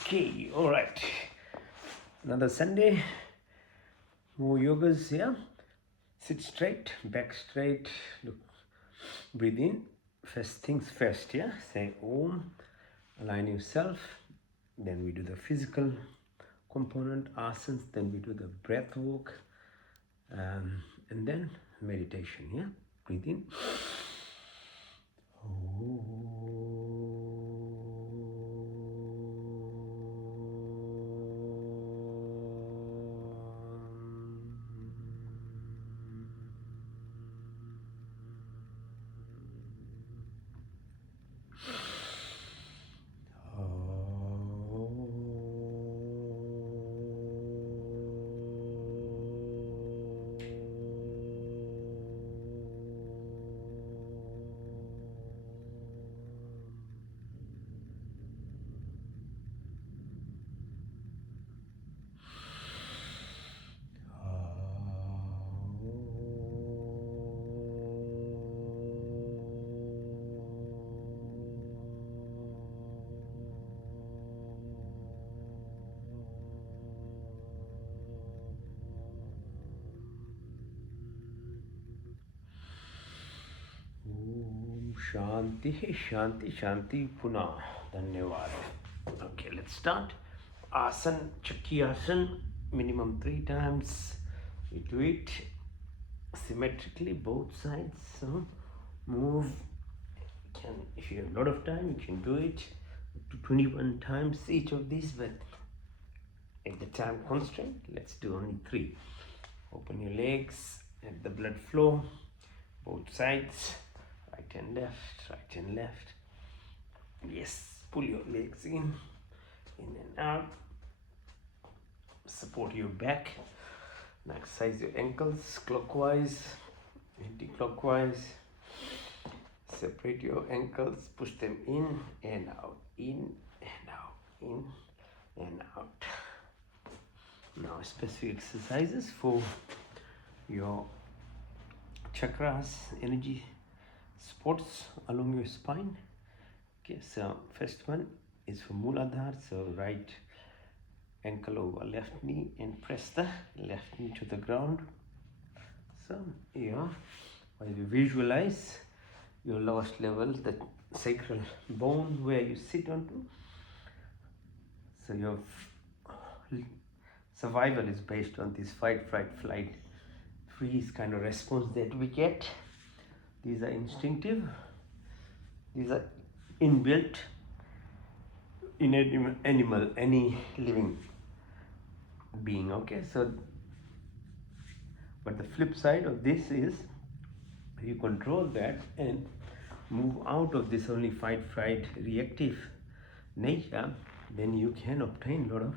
Okay, all right. Another Sunday. More yogas here. Sit straight, back straight. Look, breathe in. First things first, yeah. Say Om. Align yourself. Then we do the physical component, asanas. Then we do the breath work, and then meditation. Yeah. Breathe in. Om Shanti Shanti Shanti Puna. Dhanyavad. Okay, let's start. Asan Chakyasan, minimum 3 times. We do it symmetrically, both sides. So move. If you have a lot of time, you can do it to 21 times each of these, but at the time constraint, let's do only 3. Open your legs, let the blood flow, both sides, right and left, right and left. Yes, pull your legs in and out. Support your back. Now exercise your ankles clockwise, anti-clockwise. Separate your ankles, push them in and out, in and out, in and out. Now specific exercises for your chakras, energy supports along your spine. Okay, so first one is for Muladhara, so right ankle over left knee and press the left knee to the ground. So yeah, while you visualize your lowest level, the sacral bone where you sit onto. So your survival is based on this fight, fright, flight, freeze kind of response that we get. These are instinctive. These are inbuilt in any animal, any living being. Okay, so but the flip side of this is you control that and move out of this only fight, fright, reactive nature, then you can obtain a lot of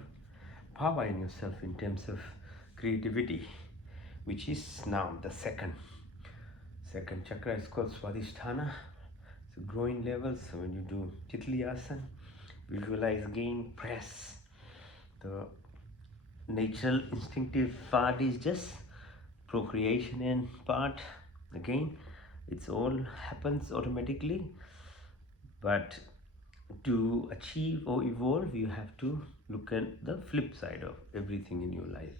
power in yourself in terms of creativity, which is now the second chakra is called Swadhisthana. So growing levels. So when you do Titli-asana, visualize again, press. The natural instinctive part is just procreation and part. Again, it's all happens automatically, but to achieve or evolve, you have to look at the flip side of everything in your life.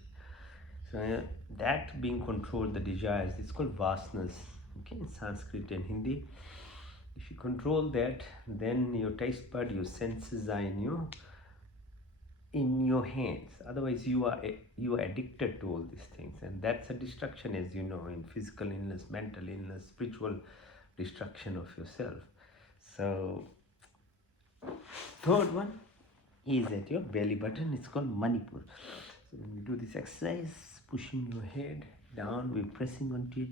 So that being controlled, the desires, it's called vasanas, okay, in Sanskrit and Hindi. If you control that, then your taste bud, your senses are in your hands. Otherwise, you are addicted to all these things, and that's a destruction, as you know, in physical illness, mental illness, spiritual destruction of yourself. So third one is at your belly button. It's called Manipur. So when we do this exercise, pushing your head down, we're pressing onto it.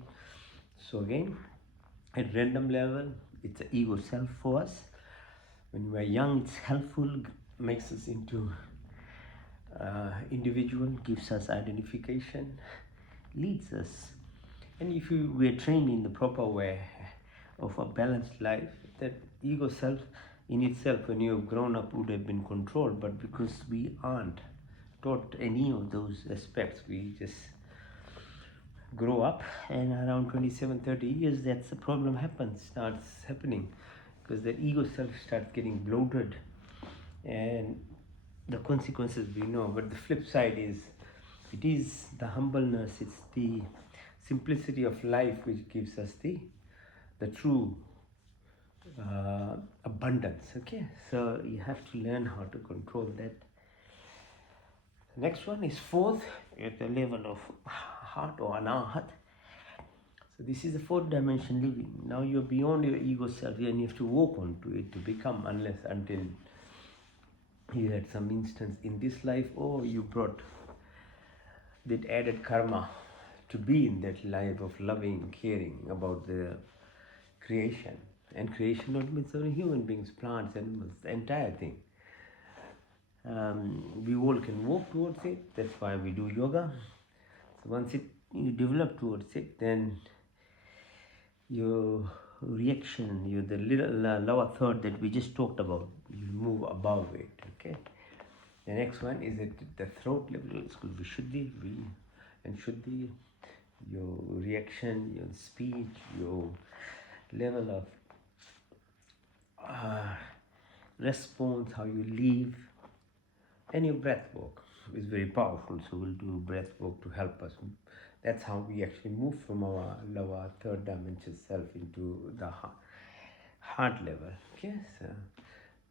So again, at random level, it's an ego self for us. When we are young, it's helpful, makes us into individual, gives us identification, leads us. And if we are trained in the proper way of a balanced life, that ego self in itself, when you have grown up, would have been controlled. But because we aren't taught any of those aspects, we just grow up, and around 27-30 years, that's the problem starts happening, because the ego self starts getting bloated and the consequences we know, but the flip side is it is the humbleness, it's the simplicity of life which gives us the true abundance. Okay, so you have to learn how to control that. The next one is fourth at the level of heart or anahat. So this is the fourth dimension living. Now you're beyond your ego self and you have to walk onto it to become, unless until you had some instance in this life or you brought that added karma to be in that life of loving, caring about the creation. And creation not means only human beings, plants, animals, the entire thing. We all can walk towards it. That's why we do yoga. So once you develop towards it, then your reaction, the little lower third that we just talked about, you move above it. Okay. The next one is at the throat level. It's called Vishuddhi, and Shuddhi. Your reaction, your speech, your level of response, how you live, and your breath work is very powerful. So we'll do breath work to help us. That's how we actually move from our lower third dimension self into the heart level. Okay, so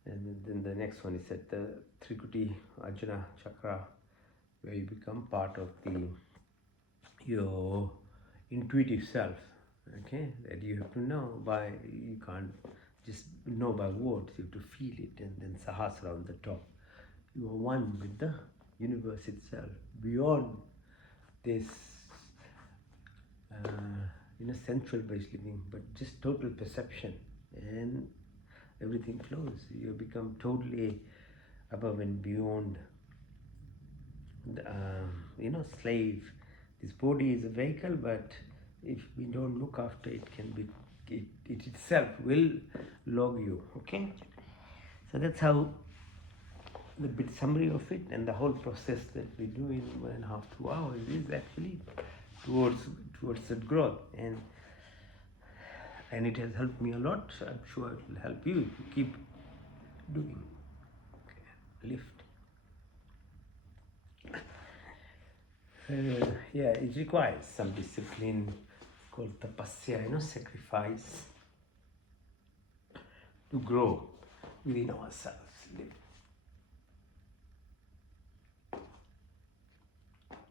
and then the next one is at the Trikuti Ajna Chakra, where you become part of your intuitive self. Okay, that you have to know by, you can't just know by words, you have to feel it. And then Sahasra on the top, you are one with the universe itself, beyond this sensual based living, but just total perception, and everything flows. You become totally above and beyond the, slave. This body is a vehicle, but if we don't look after it, can be it itself will log you. Okay, so that's how the bit summary of it, and the whole process that we do in 1.5 to 2 hours is actually towards that growth, and it has helped me a lot. So I'm sure it will help you if you keep doing. Okay. Lift. Yeah, it requires some discipline called tapasya, sacrifice, to grow within ourselves.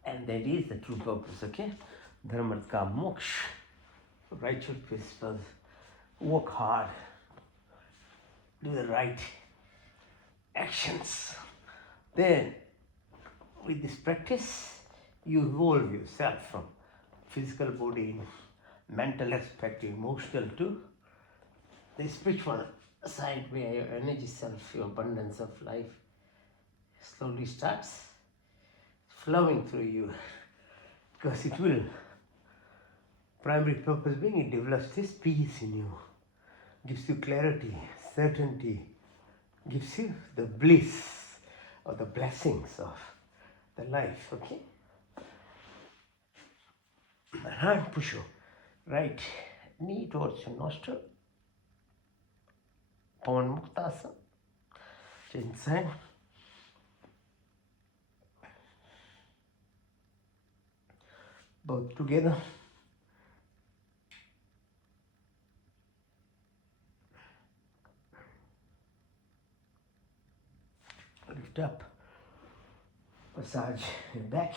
And that is the true purpose. Okay, dharma ka moksha, righteous principles, work hard, do the right actions. Then with this practice, you evolve yourself from physical body, mental aspect, emotional, to the spiritual side, where your energy self, your abundance of life slowly starts flowing through you, because it will. Primary purpose being, it develops this peace in you, gives you clarity, certainty, gives you the bliss or the blessings of the life. Okay, hand push your right knee towards your nostril, Pawan Muktasana, chin side. Both together. Lift up, massage your back,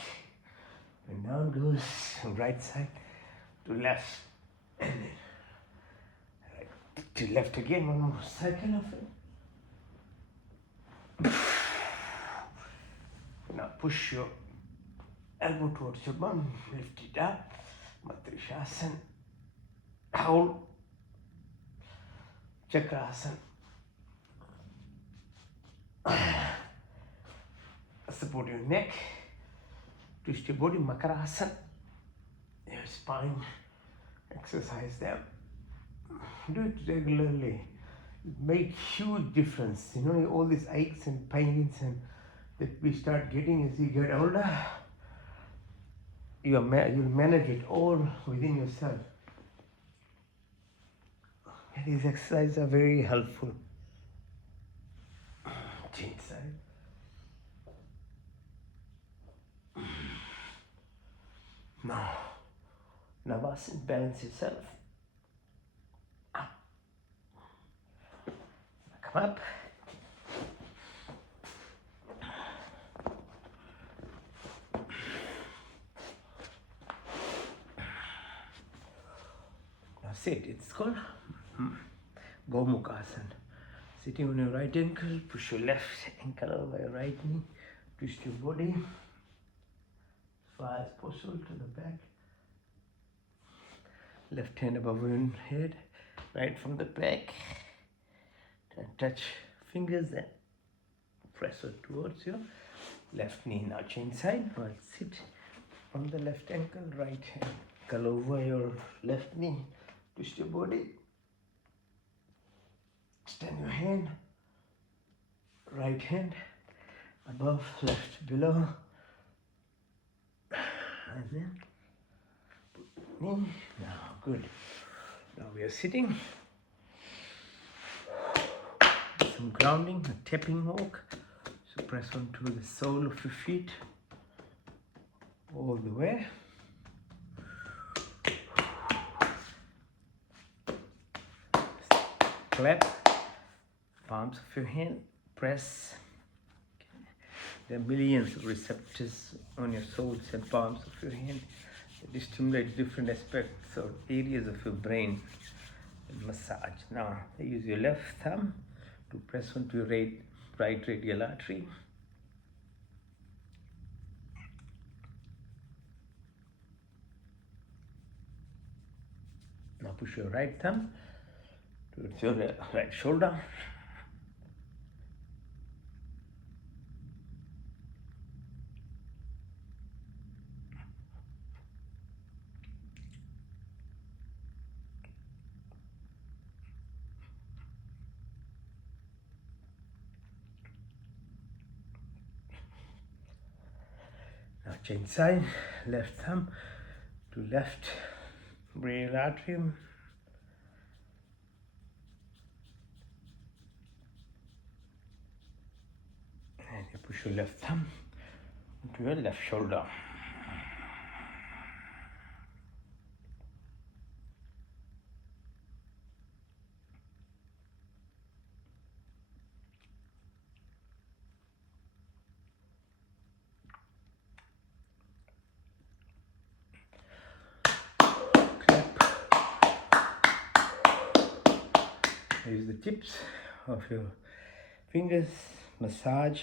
and down goes right side to left, and then right to left again. One more cycle of it. Now push your elbow towards your bum, lift it up, Matrishasana, hold, Chakrasana, support your neck, twist your body, Makarasana, your spine, exercise them, do it regularly, make huge difference. All these aches and pains and that we start getting as you get older, you'll manage it all within yourself. And these exercises are very helpful. Chin side. Now, Navasana, balance yourself. Up. Come up. Now sit. It's called Gomukhasana. Sitting on your right ankle, push your left ankle over your right knee, twist your body as far as possible to the back. Left hand above your head, right from the back. Touch fingers and press it towards your left knee. Now change side. Well, sit on the left ankle, right hand ankle over your left knee. Twist your body. Extend your hand. Right hand above, left below. And then knee. Now good. Now we are sitting. Some grounding, a tapping walk. So press onto the sole of your feet all the way. Clap, palms of your hand, press. Okay. There are millions of receptors on your soles and palms of your hand. They stimulate different aspects or areas of your brain and massage. Now, use your left thumb to press onto your right radial artery. Now push your right thumb towards your right shoulder. Now change side, left thumb to left radial artery. And you push your left thumb into your left shoulder. Use the tips of your fingers, massage.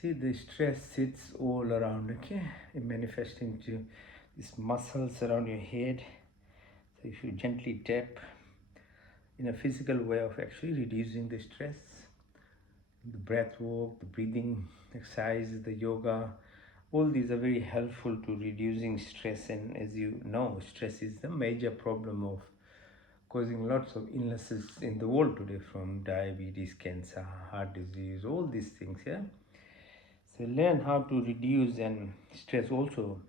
See, the stress sits all around, okay? It manifests into these muscles around your head. So if you gently tap in a physical way of actually reducing the stress, the breath work, the breathing exercises, the yoga, all these are very helpful to reducing stress. And as you know, stress is the major problem of causing lots of illnesses in the world today, from diabetes, cancer, heart disease, all these things. Yeah, so learn how to reduce. And stress also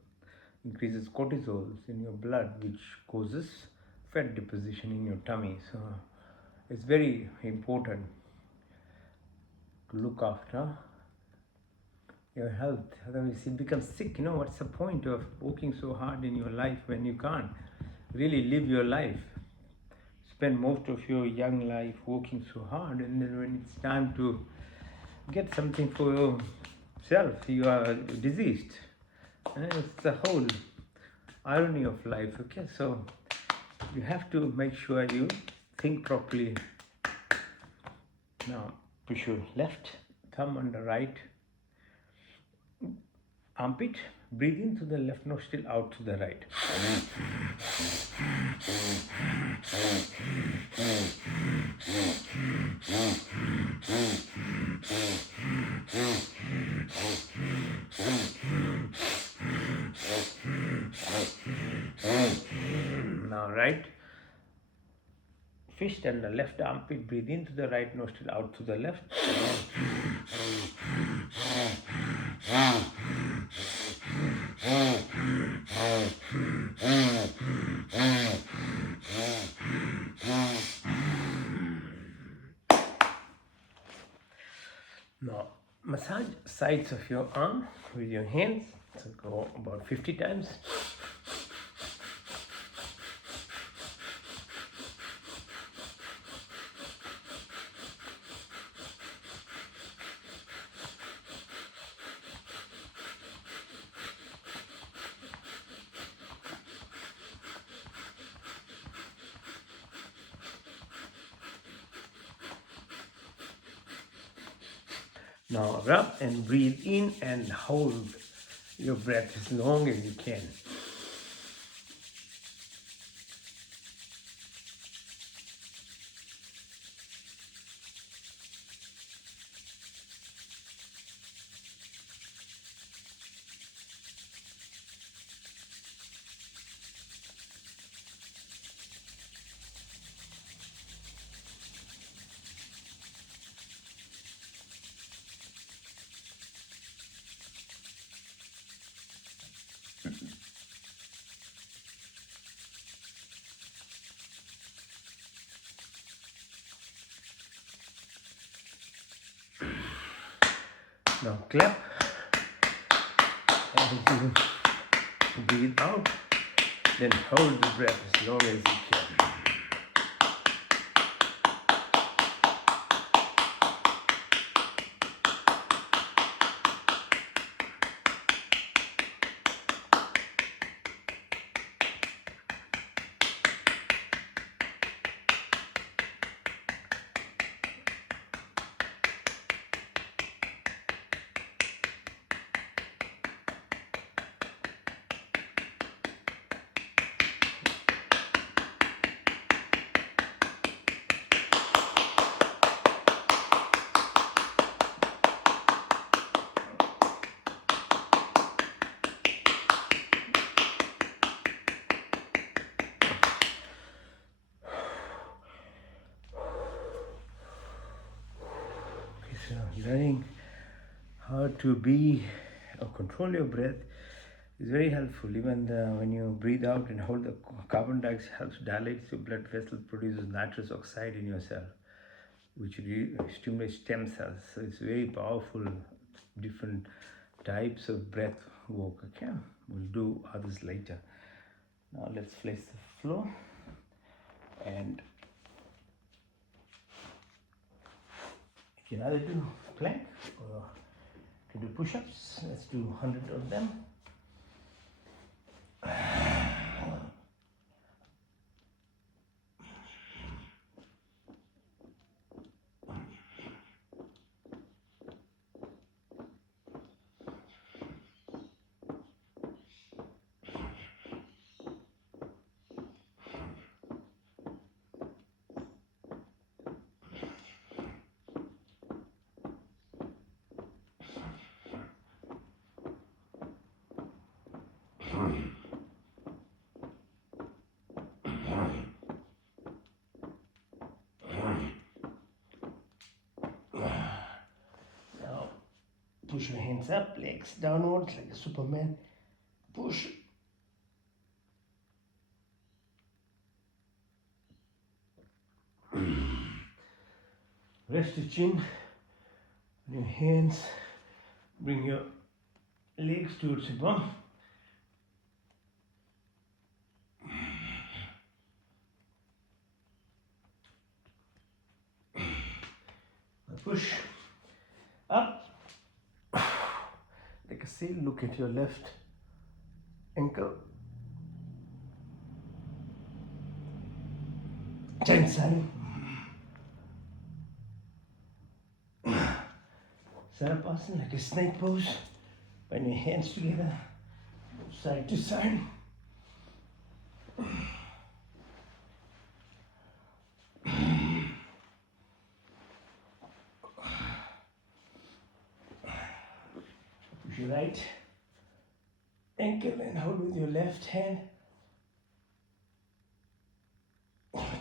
increases cortisol in your blood, which causes fat deposition in your tummy. So it's very important to look after your health, otherwise you become sick. You know, what's the point of working so hard in your life when you can't really live your life? Spend most of your young life working so hard, and then when it's time to get something for yourself, you are diseased. And it's the whole irony of life. Okay, so you have to make sure you think properly. Now push your left thumb on the right armpit. Breathe in through the left nostril, out to the right. Now right fist and the left armpit. Breathe in through the right nostril, out to the left. Now massage sides of your arm with your hands. So go about 50 times. Now rub and breathe in and hold your breath as long as you can. Now clap and you breathe out, then hold the breath as long as you can. So learning how to be or control your breath is very helpful. Even when you breathe out and hold the carbon dioxide, helps dilate your blood vessels, produces nitrous oxide in your cell, which stimulates stem cells. So it's very powerful. Different types of breath work. Okay, we'll do others later. Now let's place the floor and you can either do plank or to do push-ups. Let's do 100 of them. Now push your hands up, legs downwards like a Superman. Push. Rest your chin on your hands. Bring your legs towards your bum. Now push up like a sail. Look at your left ankle. Giant sign. Sarapasana like a snake pose. Bend your hands together, side to side. Push your right ankle and hold with your left hand.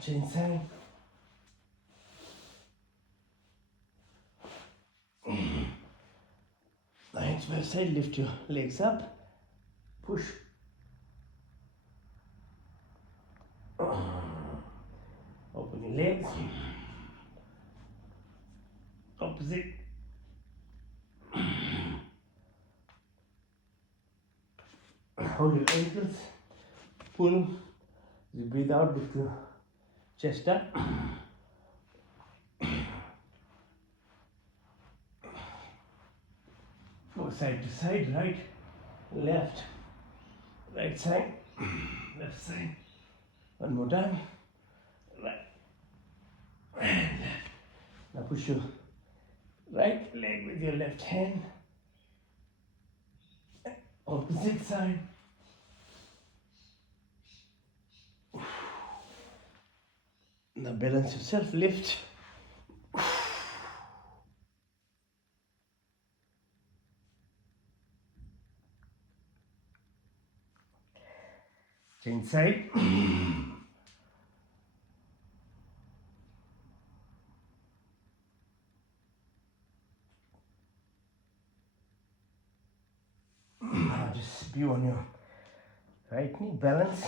Chain sign. Hands by side, lift your legs up. Push. Open your legs. Opposite. Hold your ankles. Pull. You breathe out with the chest up. Go side to side, right, left, right side, left side. One more time. Right and left. Now push your right leg with your left hand. Opposite side. Now balance yourself, lift. Change side. Now just be on your right knee, balance.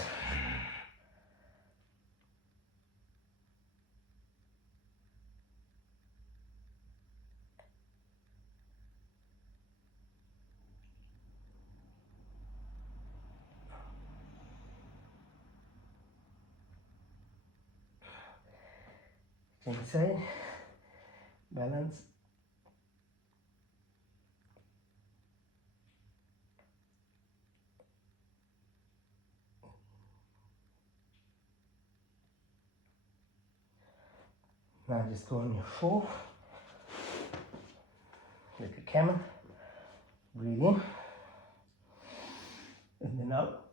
Change side, balance. Now just go on your four, like a camel. Breathe in, and then out.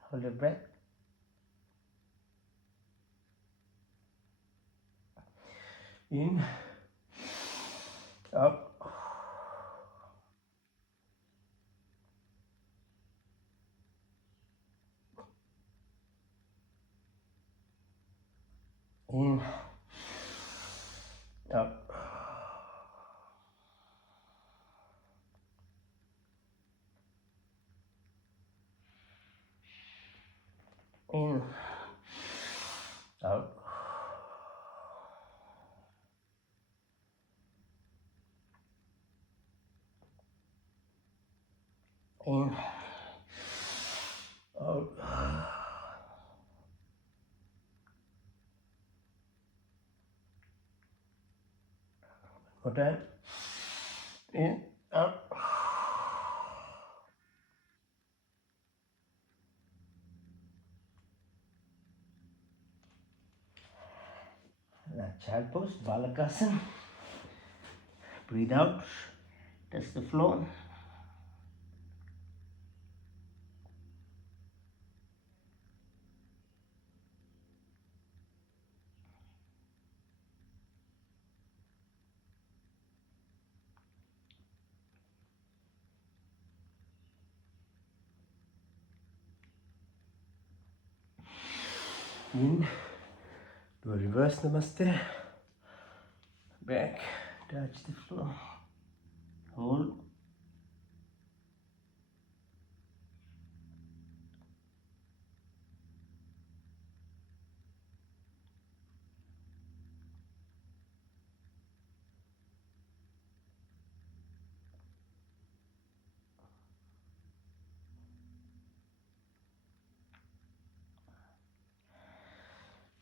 Hold your breath. In, up. In, up. In, out. In, out. More time. In, out. Now child pose, Balakasana. Breathe out, touch the floor. In, do a reverse namaste. Back, touch the floor. Hold.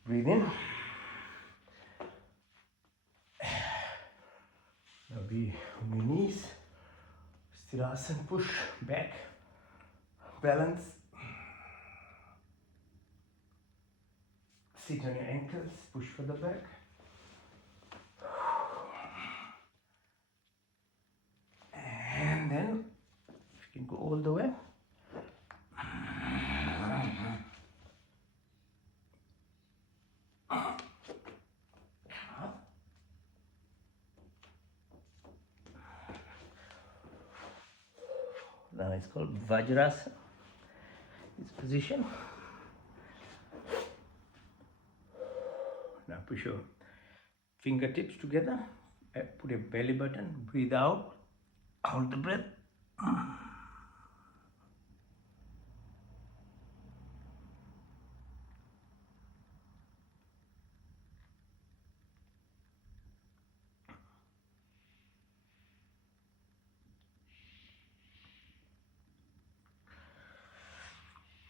Breathe in. Now be on your knees. Stirasana, push back. Balance. Sit on your ankles, push for the back. And then you can go all the way. Now it's called Vajrasana. This position. Now push your fingertips together. Put a belly button. Breathe out. Hold the breath.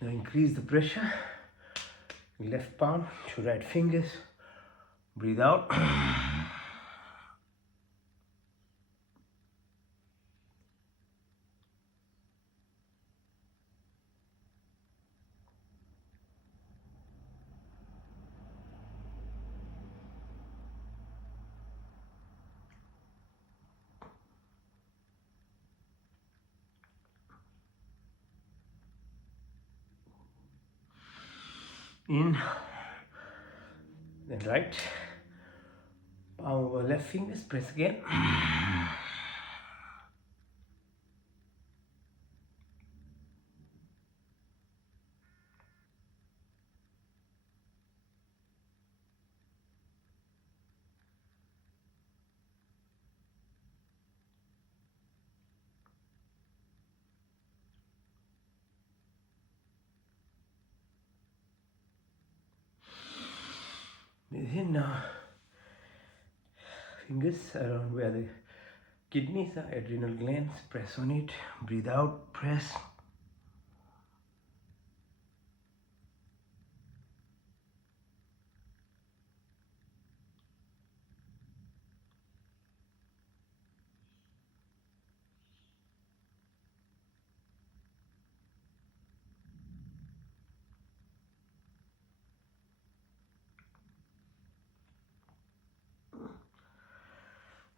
Now increase the pressure. Left palm to right fingers. Breathe out. In, then right. Palm over left fingers, press again. Breathe in now. Fingers around where the kidneys are, adrenal glands, press on it. Breathe out, press.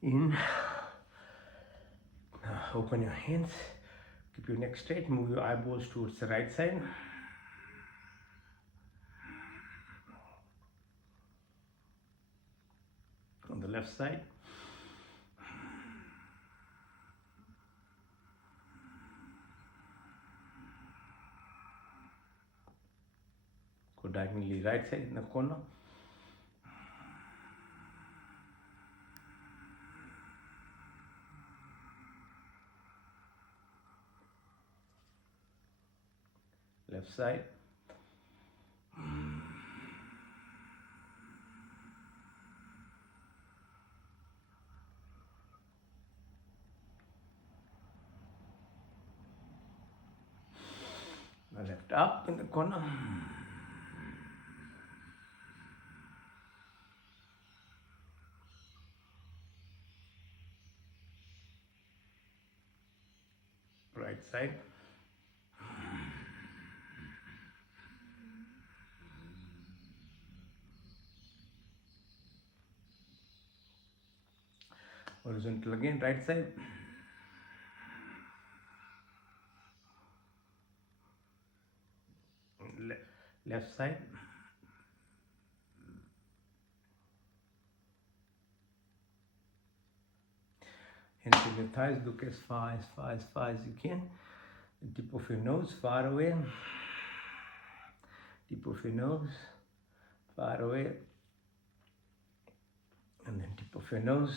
In. Now open your hands. Keep your neck straight. Move your eyeballs towards the right side. On the left side. Go diagonally right side in the corner. Left side. The left up in the corner. Right side. Horizontal again, right side. Left side. Hands in your thighs, look as far as you can. The tip of your nose far away. Tip of your nose far away. And then tip of your nose.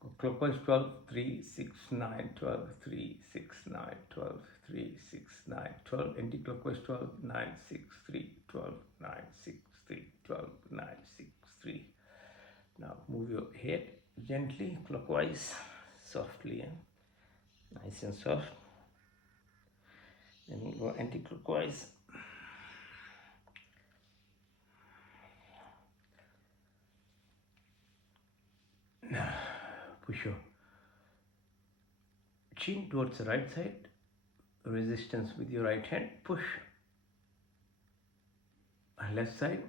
Go clockwise 12, 3, 6, 9, 12, 3, 6, 9, 12, 3, 6, 9, 12. Anti-clockwise 12, 9, 6, 3, 12, 9, 6, 3, 12, 9, 6, 3. Now move your head gently clockwise, softly, nice and soft. Then go anti-clockwise. Now push your chin towards the right side. Resistance with your right hand. Push. Left side.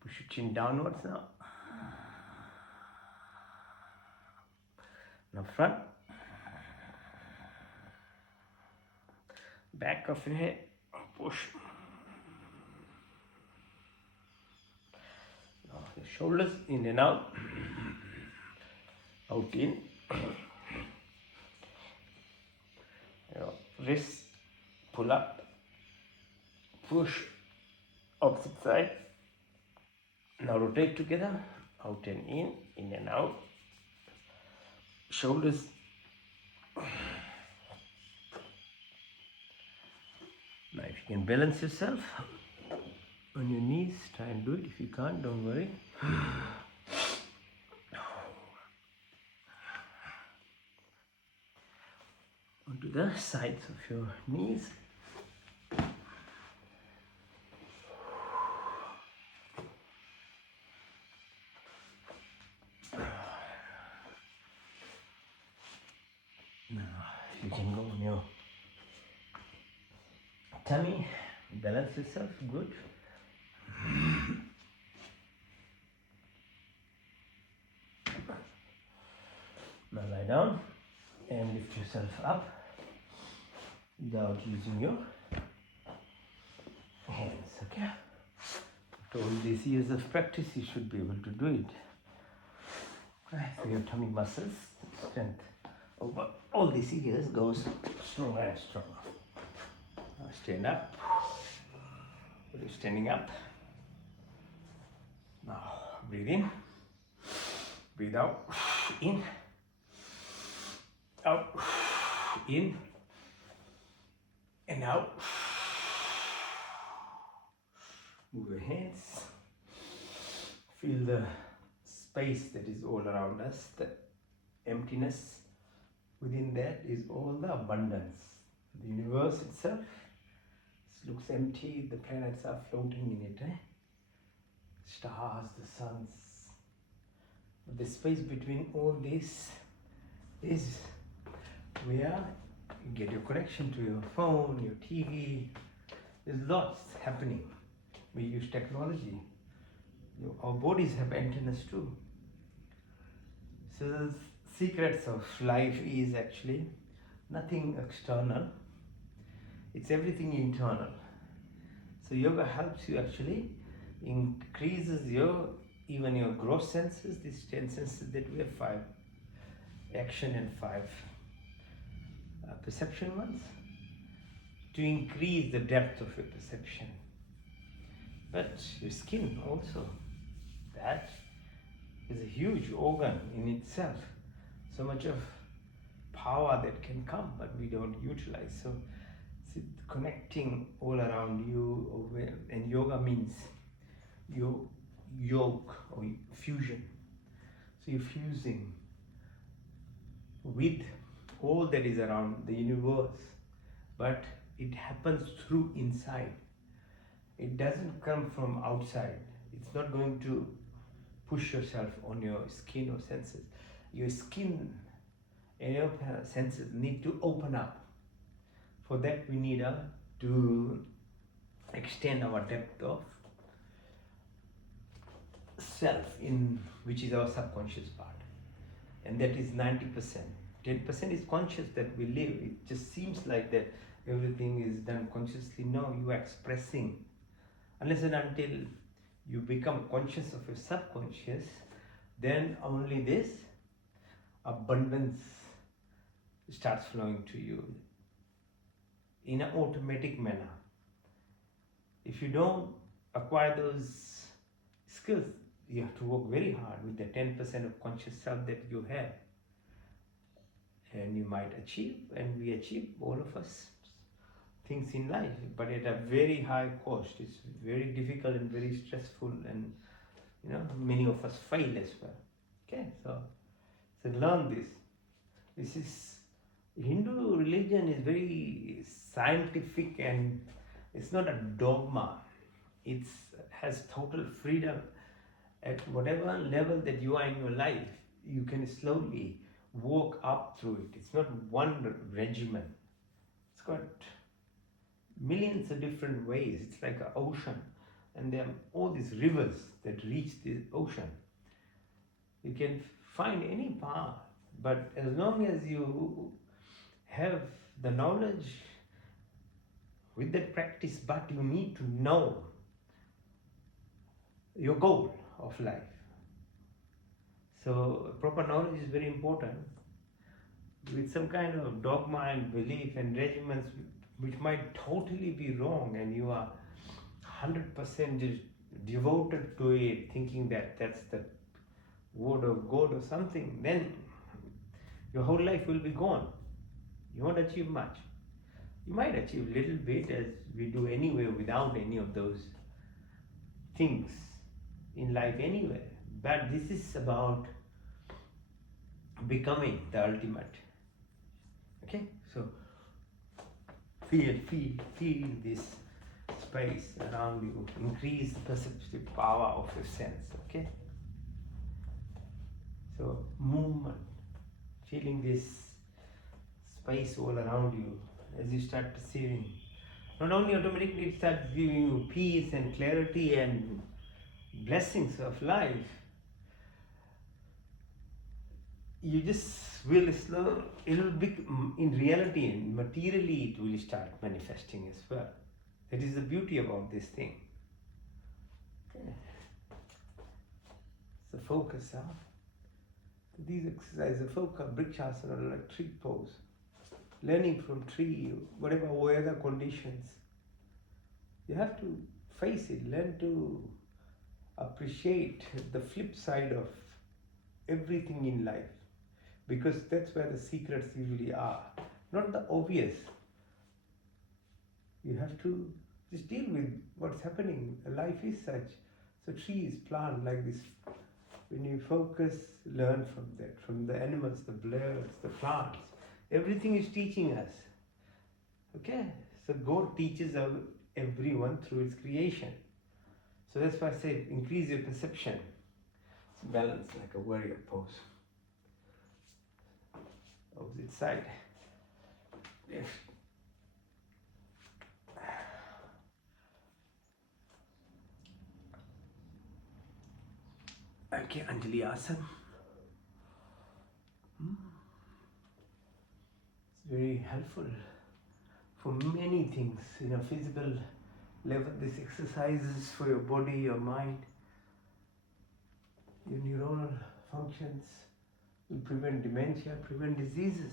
Push your chin downwards now. Now front. Back of your head. Push. Now your shoulders in and out. Out in. Your wrists pull up. Push. Opposite side. Now rotate together. Out and in and out. Shoulders. Now if you can balance yourself on your knees, try and do it. If you can't, don't worry. Onto the sides of your knees. Now you can go on your tummy, balance yourself, good. Now lie down and lift yourself up without using your hands, okay? After all these years of practice, you should be able to do it. Okay, so your tummy muscles, strength over all these years goes stronger and stronger. Now stand up. You're standing up. Now breathe in, breathe out, in, out, in, and out. Move your hands. Feel the space that is all around us, the emptiness. Within that is all the abundance. The universe itself looks empty, the planets are floating in it. Stars, the suns. But the space between all this is where you get your connection to your phone, your TV. There's lots happening. We use technology. Our bodies have antennas too. So the secrets of life is actually nothing external. It's everything internal. So yoga helps you actually increases even your gross senses, these 10 senses that we have, 5 action and 5 perception ones, to increase the depth of your perception. But your skin also, that is a huge organ in itself. So much of power that can come, but we don't utilize. So connecting all around you, and yoga means yoke or fusion. So you're fusing with all that is around the universe, but it happens through inside. It doesn't come from outside. It's not going to push yourself on your skin or senses. Your skin and your senses need to open up. For that we need to extend our depth of self, which is our subconscious part, and that is 90%. 10% is conscious that we live. It just seems like that everything is done consciously. No, you are expressing. Unless and until you become conscious of your subconscious, then only this abundance starts flowing to you in an automatic manner. If you don't acquire those skills, you have to work very hard with the 10% of conscious self that you have. And you might achieve, and we achieve, all of us, things in life, but at a very high cost. It's very difficult and very stressful, and many of us fail as well. Okay, so learn this. This is, Hindu religion is very scientific, and it's not a dogma. It has total freedom. At whatever level that you are in your life, you can slowly walk up through it. It's not one regimen. It's got millions of different ways. It's like an ocean, and there are all these rivers that reach the ocean. You can find any path, but as long as you have the knowledge with that practice, but you need to know your goal of life. So proper knowledge is very important. With some kind of dogma and belief and regimens which might totally be wrong, and you are 100% devoted to it, thinking that that's the word of God or something, then your whole life will be gone. You won't achieve much. You might achieve a little bit, as we do anyway, without any of those things in life anyway. But this is about becoming the ultimate. Okay, so Feel this space around you. Increase the perceptive power of your sense. Okay. So movement, feeling this space all around you as you start perceiving. Not only automatically it starts giving you peace and clarity and blessings of life. You just will slow, it'll be in reality and materially it will start manifesting as well. That is the beauty about this thing. Okay. So focus, huh? These exercises, focus, Brikshasana, like tree pose. Learning from tree, whatever weather conditions. You have to face it, learn to appreciate the flip side of everything in life. Because that's where the secrets usually are. Not the obvious. You have to just deal with what's happening. Life is such. So trees, plant like this. When you focus, learn from that. From the animals, the birds, the plants. Everything is teaching us. Okay? So God teaches everyone through its creation. So that's why I say increase your perception. It's balance like a warrior pose. Opposite side. Left. Okay, Anjali Asana. It's very helpful for many things. Physical level, this exercises for your body, your mind, your neuronal functions. Will prevent dementia, prevent diseases.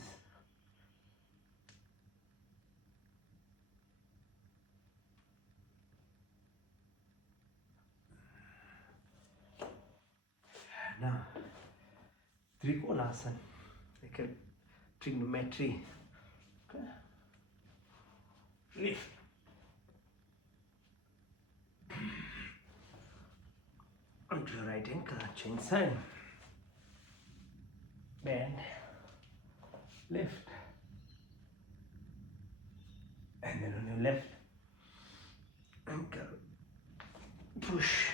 Now, Trikonasana, like a trigonometry. Okay. Lift. Onto your right ankle, change side. Bend. Lift. And then on your left ankle, push.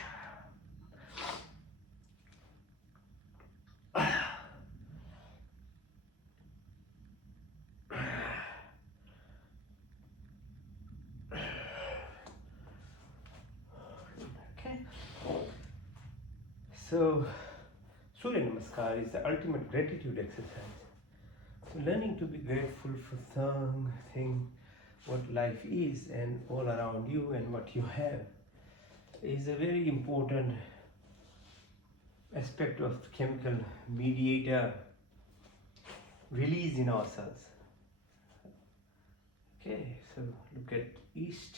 Okay. So, Surya Namaskar is the ultimate gratitude exercise. So, learning to be grateful for something, what life is, and all around you, and what you have, is a very important aspect of the chemical mediator release in ourselves. Okay, so look at east,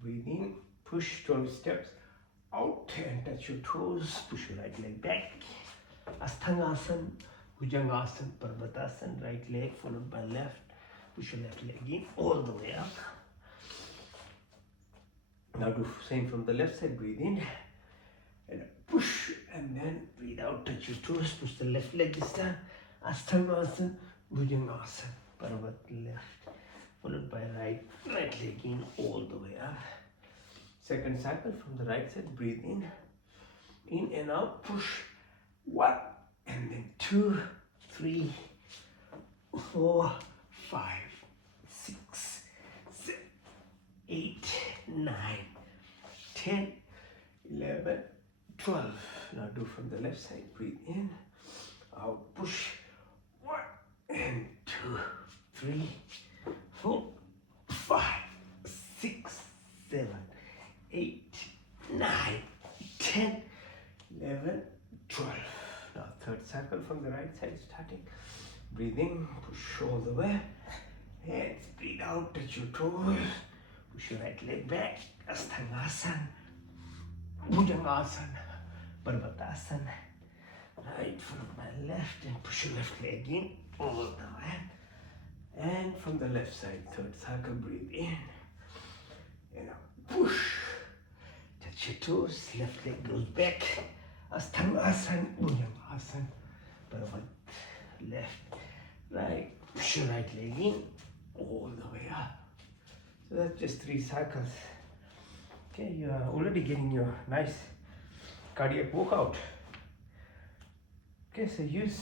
breathe in, push 12 steps out and touch your toes, push your right leg back, Asthangasana, Bhujangasana, Parvatasana, right leg followed by left, push your left leg in all the way up. Now do same from the left side, breathe in and push and then breathe out, touch your toes, push the left leg this time, Asthangasana, Bhujangasana, Parvat left, followed by right leg in all the way up. Second cycle from the right side, breathe in and out, push 1 and then 2, 3, 4, 5, 6, 7, 8, 9, 10, 11, 12. Now do from the left side, breathe in, out, push 1 and 2, 3, 4, 5, 6, 7, 8, 9, 10, 11, 12. Now third cycle from the right side starting. Breathe in, push all the way. Hands, breathe out, touch your toes. Push your right leg back. Asthangasana, Bhujangasana, Parvatasana. Right followed by left and push your left leg in all the way. And from the left side, third cycle, breathe in. And out, push. Touch your toes, left leg goes back. Asthangasana, Bhujangasana, Parvat, left, right, push your right leg in, all the way up. So that's just 3 cycles. Okay, you are already getting your nice cardiac workout. Okay, so use,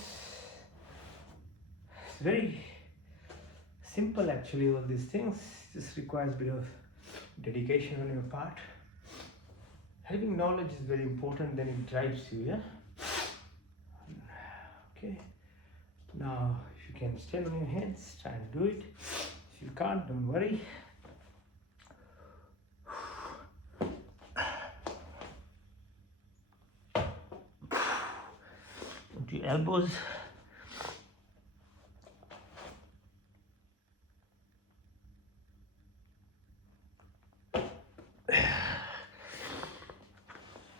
it's very simple actually, all these things. Just requires a bit of dedication on your part. Having knowledge is very important, then it drives you, yeah? Okay, now if you can stand on your hands, try and do it. If you can't, don't worry. Onto your elbows.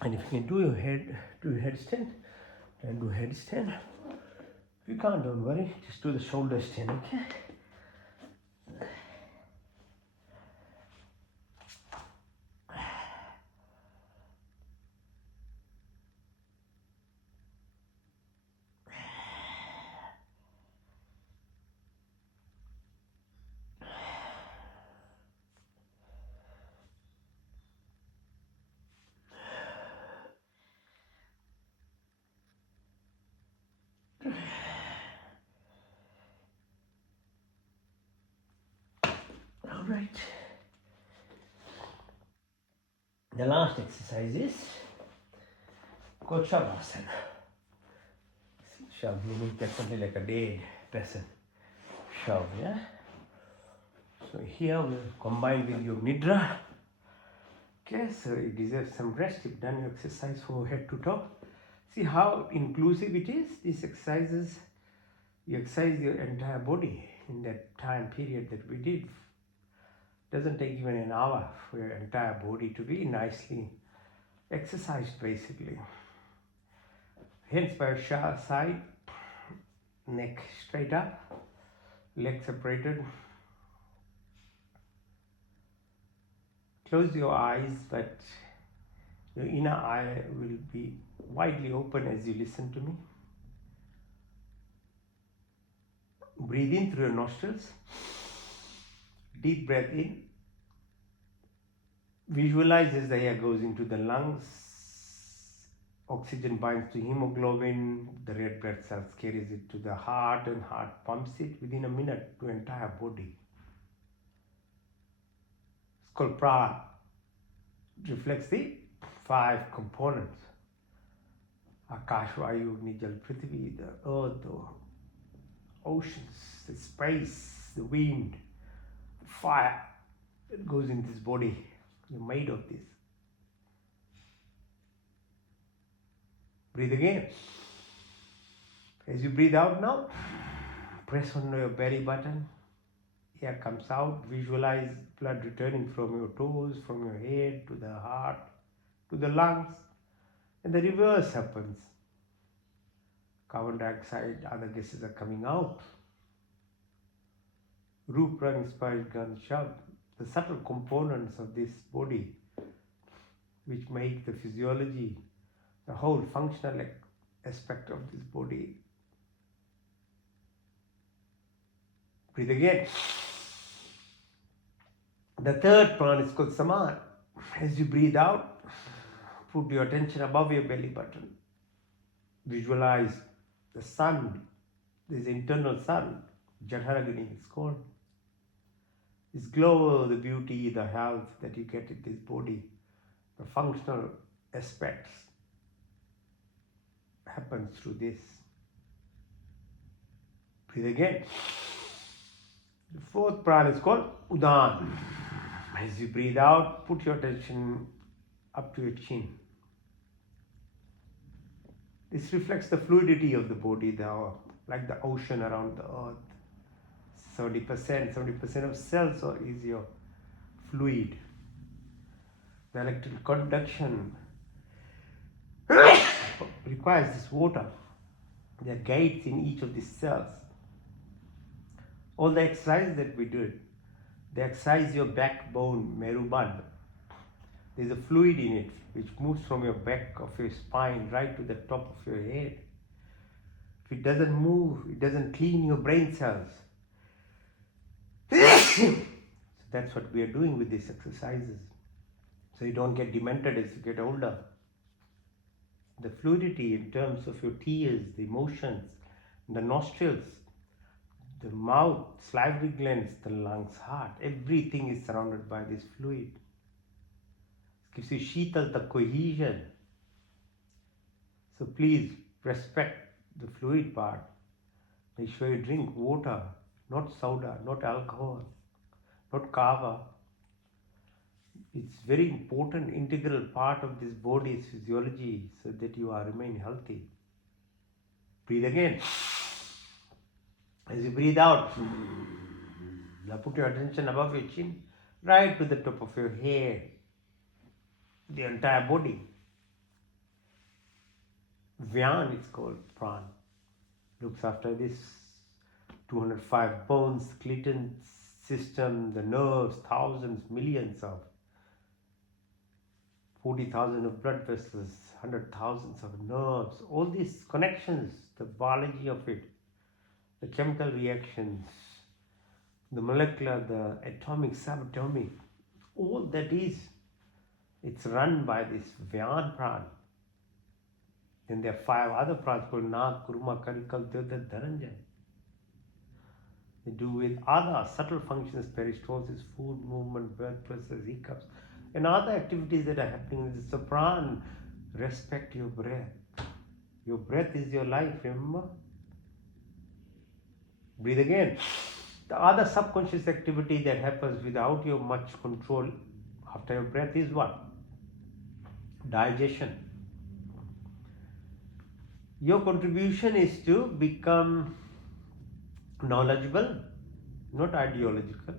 And if you can do your headstand, and do headstand. If you can't, don't worry, just do the shoulder stand, okay? All right. The last exercise is called Shavasana. Shav meaning definitely like a dead person. Shav, yeah? So here we'll combine with your Nidra. Okay, so it deserves some rest. You've done your exercise for head to toe. See how inclusive it is? These exercises, you exercise your entire body in that time period that we did. Doesn't take even an hour for your entire body to be nicely exercised basically. Hands by your side, neck straight up, legs separated. Close your eyes, but your inner eye will be widely open as you listen to me. Breathe in through your nostrils. Deep breath in. Visualize as the air goes into the lungs. Oxygen binds to hemoglobin. The red blood cells carries it to the heart, and heart pumps it within a minute to entire body. It's called prana. It reflects the 5 components. Akash, Vayu, Agni, Jal, Prithvi, the earth, the oceans, the space, the wind, the fire that goes in this body. You're made of this. Breathe again. As you breathe out now, press on your belly button. Air comes out. Visualize blood returning from your toes, from your head to the heart, to the lungs. And the reverse happens. Carbon dioxide, other gases are coming out. Roop, Rang, Spice, Gun, Shab, the subtle components of this body which make the physiology, the whole functional aspect of this body. Breathe again. The third prana is called Samadhi. As you breathe out, put your attention above your belly button. Visualize the sun, this internal sun, Jadharagni is called. This glow, the beauty, the health that you get in this body, the functional aspects happen through this. Breathe again. The fourth prana is called Udan. As you breathe out, put your attention up to your chin. This reflects the fluidity of the body, like the ocean around the earth. 70% of cells is your fluid. The electrical conduction requires this water. There are gates in each of these cells. All the exercise that we did, they exercise your backbone, Meru Bandha. There's a fluid in it which moves from your back of your spine right to the top of your head. If it doesn't move, it doesn't clean your brain cells. So That's what we are doing with these exercises. So you don't get demented as you get older. The fluidity in terms of your tears, the emotions, the nostrils, the mouth, salivary glands, the lungs, heart, everything is surrounded by this fluid. It gives you sheetal, cohesion. So please respect the fluid part. Make sure you drink water, not soda, not alcohol, not kava. It's very important, integral part of this body's physiology so that you remain healthy. Breathe again. As you breathe out, now put your attention above your chin, right to the top of your head, the entire body. Vyan is called Pran. Looks after this 205 bones, skeleton system, the nerves, thousands, millions of 40,000 of blood vessels, 100,000s of nerves, all these connections, the biology of it, the chemical reactions, the molecular, the atomic, subatomic, all that is, it's run by this Vyan Pran. Then there are 5 other prans called Nag, Kurma, Karikal, Dyodat, Dharanjay. They do with other subtle functions, peristalsis, food movement, blood pressure, hiccups, and other activities that are happening in the sopran. Respect your breath. Your breath is your life, remember? Breathe again. The other subconscious activity that happens without your much control after your breath is what? Digestion. Your contribution is to become knowledgeable, not ideological,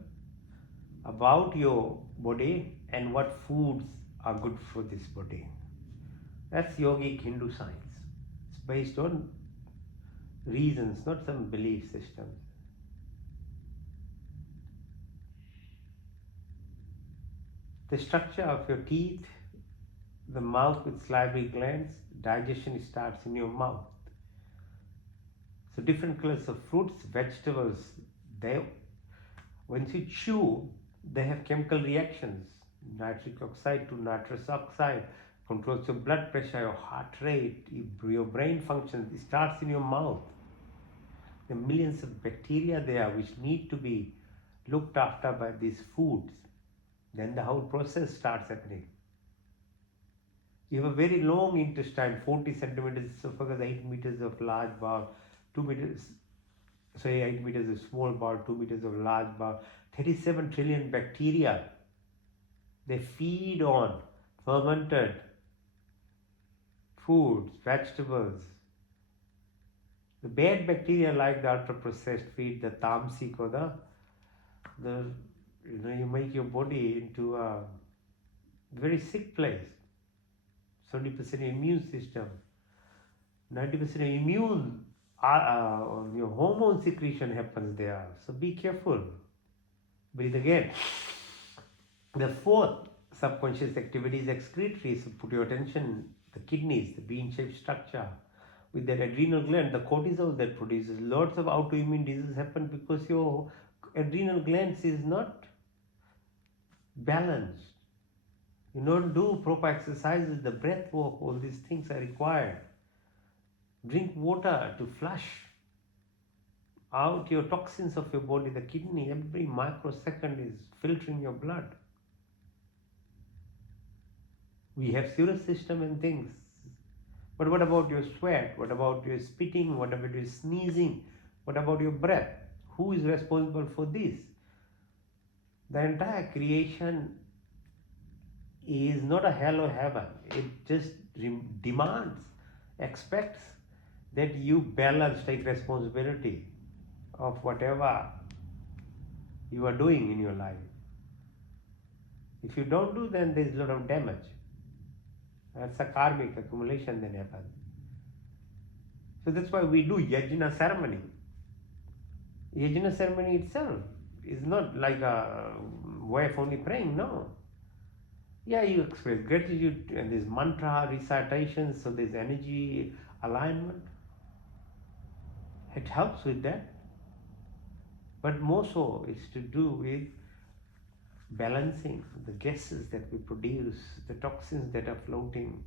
about your body and what foods are good for this body. That's yogic Hindu science. It's based on reasons, not some belief systems. The structure of your teeth, the mouth with salivary glands, digestion starts in your mouth. So different colors of fruits, vegetables, once you chew, they have chemical reactions. Nitric oxide to nitrous oxide controls your blood pressure, your heart rate, your brain functions. It starts in your mouth. There are millions of bacteria there which need to be looked after by these foods. Then the whole process starts happening. You have a very long intestine, 40 centimeters esophagus, 8 meters of large bowel, 2 meters, 8 meters of small bowel, 2 meters of large bowel, 37 trillion bacteria. They feed on fermented foods, vegetables. The bad bacteria like the ultra-processed feed, the tamasic or you make your body into a very sick place. 70% immune system, 90% immune, your hormone secretion happens there. So be careful. Breathe again. The fourth subconscious activity is excretory. So put your attention, the kidneys, the bean-shaped structure, with that adrenal gland, the cortisol that produces. Lots of autoimmune diseases happen because your adrenal glands is not balanced. You don't do proper exercises, the breath work, all these things are required. Drink water to flush out your toxins of your body. The kidney every microsecond is filtering your blood. We have sewage system and things. But what about your sweat? What about your spitting? What about your sneezing? What about your breath? Who is responsible for this? The entire creation is not a hell or heaven. It just demands, expects that you balance, take responsibility of whatever you are doing in your life. If you don't do, then there is a lot of damage. That's a karmic accumulation that happens. So that's why we do yajna ceremony. Yajna ceremony itself is not like a wife only praying, no. Yeah, you express gratitude and there's mantra recitation, so there's energy alignment. It helps with that. But more so, it's to do with balancing the gases that we produce, the toxins that are floating.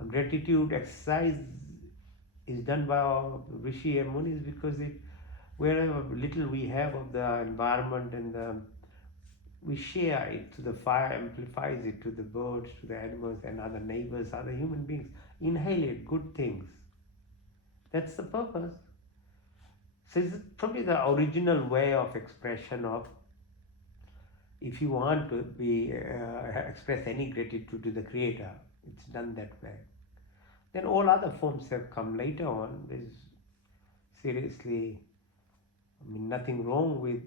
A gratitude exercise is done by our Rishi and Munis because wherever little we have of the environment and we share it to the fire, amplifies it to the birds, to the animals and other neighbors, other human beings. Inhale it, good things. That's the purpose. So it's probably the original way of expression of, if you want to be express any gratitude to the Creator, it's done that way. Then all other forms have come later on. There's seriously, nothing wrong with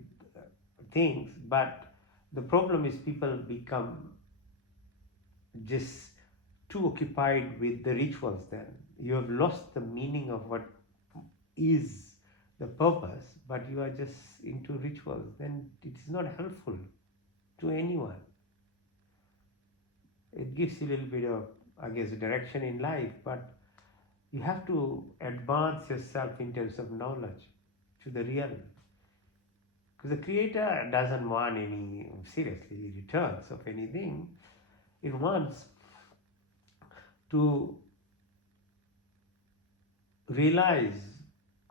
things, but the problem is people become just too occupied with the rituals. Then you have lost the meaning of what is the purpose, but you are just into rituals. Then it is not helpful to anyone. It gives you a little bit of, I guess, direction in life, but you have to advance yourself in terms of knowledge to the real. Because the Creator doesn't want any, seriously, returns of anything. It wants to realize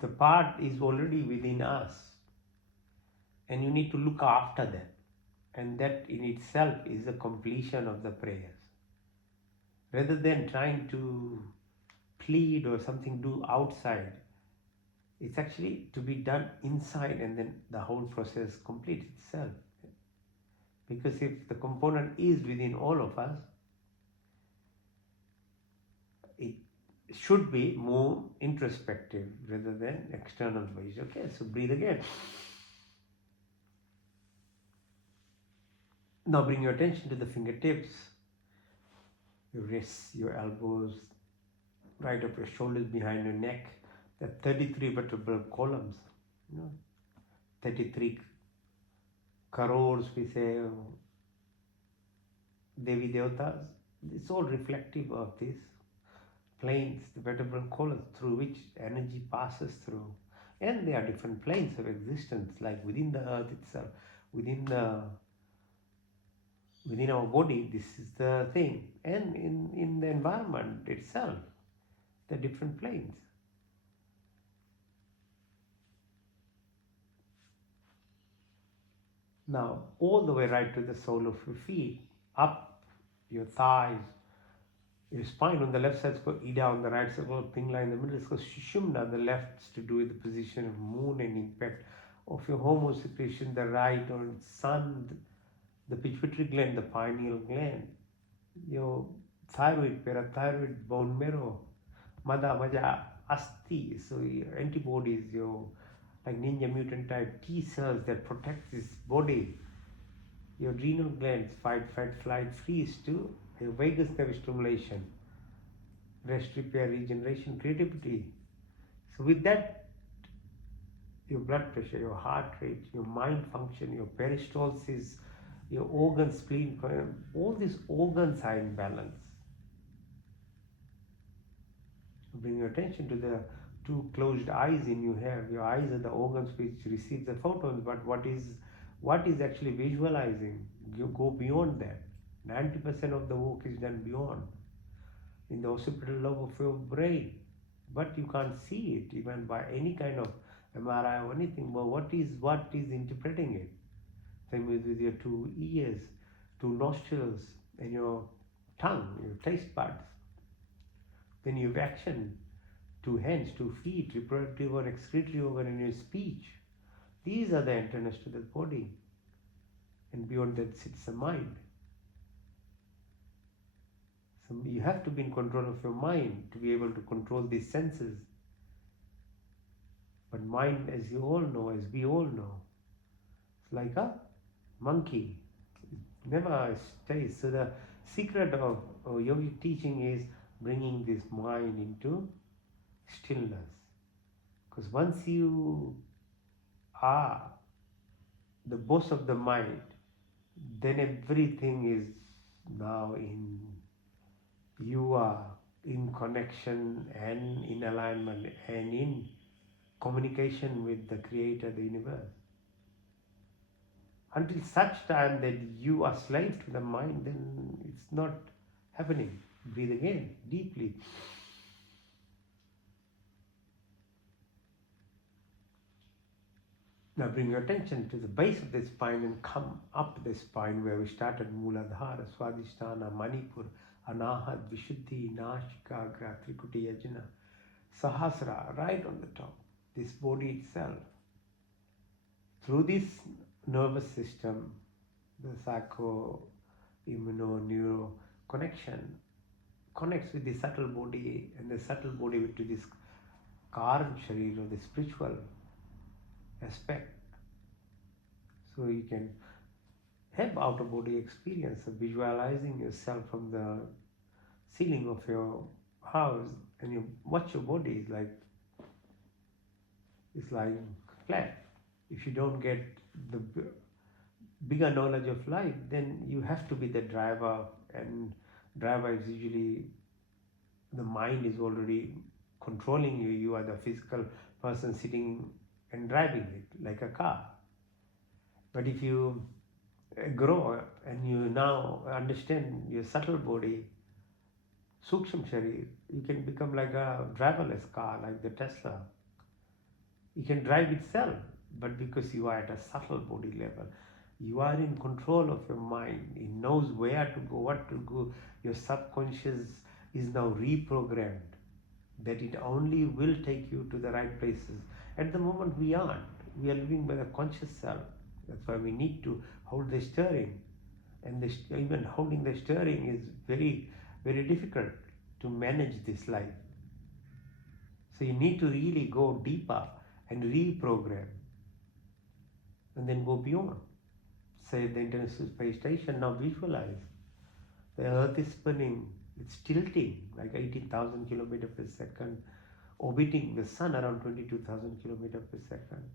the part is already within us, and you need to look after that. And that in itself is the completion of the prayers. Rather than trying to plead or something do outside, it's actually to be done inside, and then the whole process completes itself. Because if the component is within all of us, it should be more introspective rather than external ways. Okay, so breathe again. Now bring your attention to the fingertips, your wrists, your elbows, right up your shoulders, behind your neck. The 33 vertebral columns, 33 crores, we say, Devi Devatas. It's all reflective of these planes, the vertebral columns through which energy passes through. And there are different planes of existence, like within the earth itself, within our body, this is the thing. And in the environment itself, the different planes. Now, all the way right to the sole of your feet, up your thighs, your spine. On the left side is called Ida, on the right side is called Pingla, in the middle is called Sushumna. The left is to do with the position of moon and impact of your hormone secretion. The right on sun, the pituitary gland, the pineal gland, your thyroid, parathyroid, bone marrow, Mada, Maja, Asti, so your antibodies, your like ninja mutant type T cells that protect this body, your adrenal glands, fight, flight, freeze to your vagus nerve stimulation, rest, repair, regeneration, creativity. So with that, your blood pressure, your heart rate, your mind function, your peristalsis, your organs, spleen, all these organs are in balance. Bring your attention to the two closed eyes in you have. Your eyes are the organs which receive the photons, but what is actually visualizing? You go beyond that. 90% of the work is done beyond, in the occipital lobe of your brain, but you can't see it even by any kind of MRI or anything. But what is interpreting it? Same with your two ears, two nostrils, and your tongue, your taste buds. Then you have action, two hands, two feet, reproductive or excretory organ in your speech. These are the antennas to the body. And beyond that sits the mind. So you have to be in control of your mind to be able to control these senses. But mind, as you all know, as we all know, it's like a monkey. It never stays. So the secret of yogic teaching is bringing this mind into stillness. Because once you are the boss of the mind, then everything is now you are in connection and in alignment and in communication with the Creator, the universe. Until such time that you are slave to the mind, then it's not happening. Breathe again deeply. Now bring your attention to the base of the spine and come up the spine where we started. Muladhara, Swadhisthana, Manipur, Anahat, Vishuddhi, Nashikagra, Trikuti, Yajna, Sahasra, right on the top. This body itself. Through this nervous system, the psycho, immuno, neuro connection connects with the subtle body, and the subtle body to this Karan Sharira, the spiritual aspect. So you can have outer body experience of visualizing yourself from the ceiling of your house, and you watch your body is like it's lying flat. If you don't get the bigger knowledge of life, then you have to be the driver, and driver is usually the mind is already controlling you. You are the physical person sitting and driving it like a car. But if you grow up and you now understand your subtle body, Suksham Sharir, you can become like a driverless car, like the Tesla. It can drive itself, but because you are at a subtle body level, you are in control of your mind. It knows where to go, what to go. Your subconscious is now reprogrammed that it only will take you to the right places. At the moment, we aren't. We are living by the conscious self. That's why we need to hold the steering. And even holding the steering is very, very difficult to manage this life. So you need to really go deeper and reprogram and then go beyond. Say the International Space Station, now visualize. The Earth is spinning, it's tilting like 18,000 kilometers per second, orbiting the Sun around 22,000 kilometers per second.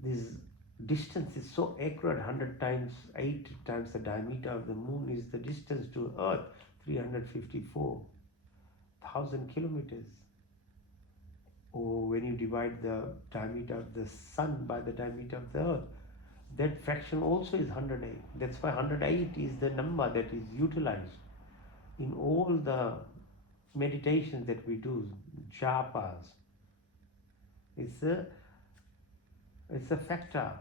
This distance is so accurate, 100 times, 8 times the diameter of the Moon is the distance to Earth, 354,000 kilometers. Or when you divide the diameter of the Sun by the diameter of the Earth, that fraction also is 108. That's why 108 is the number that is utilized in all the meditations that we do, japas. It's a factor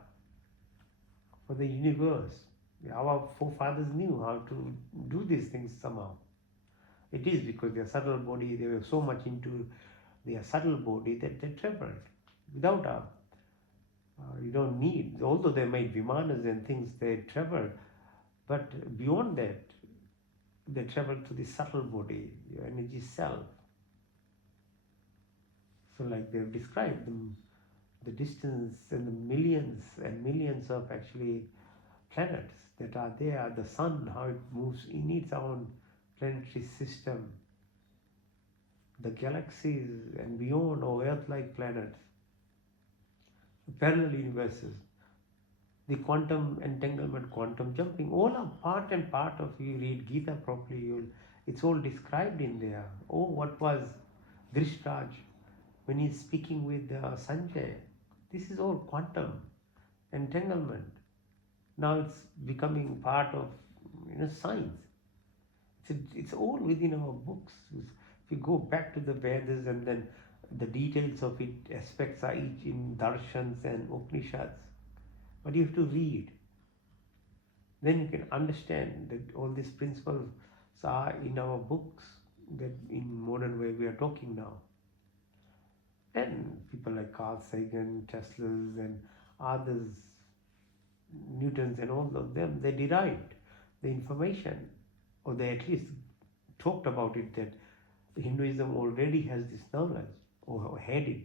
for the universe. Our forefathers knew how to do these things somehow. It is because their subtle body, they were so much into their subtle body that they traveled without a you don't need, although they made vimanas and things, they traveled, but beyond that, they traveled to the subtle body, your energy self. So like they've described the distance and the millions and millions of actually planets that are there, the sun, how it moves in its own planetary system, the galaxies and beyond, or Earth-like planets, parallel universes, the quantum entanglement, quantum jumping, all are part and part of, you read Gita properly, it's all described in there. Oh, what was Drishraj when he's speaking with Sanjay? This is all quantum entanglement. Now it's becoming part of science. It's all within our books. If you go back to the Vedas, and then the details of it, aspects are each in darshans and Upanishads. But you have to read. Then you can understand that all these principles are in our books, that in modern way we are talking now. And people like Carl Sagan, Teslas and others, Newtons and all of them, they derived the information, or they at least talked about it, that Hinduism already has this knowledge, or had it,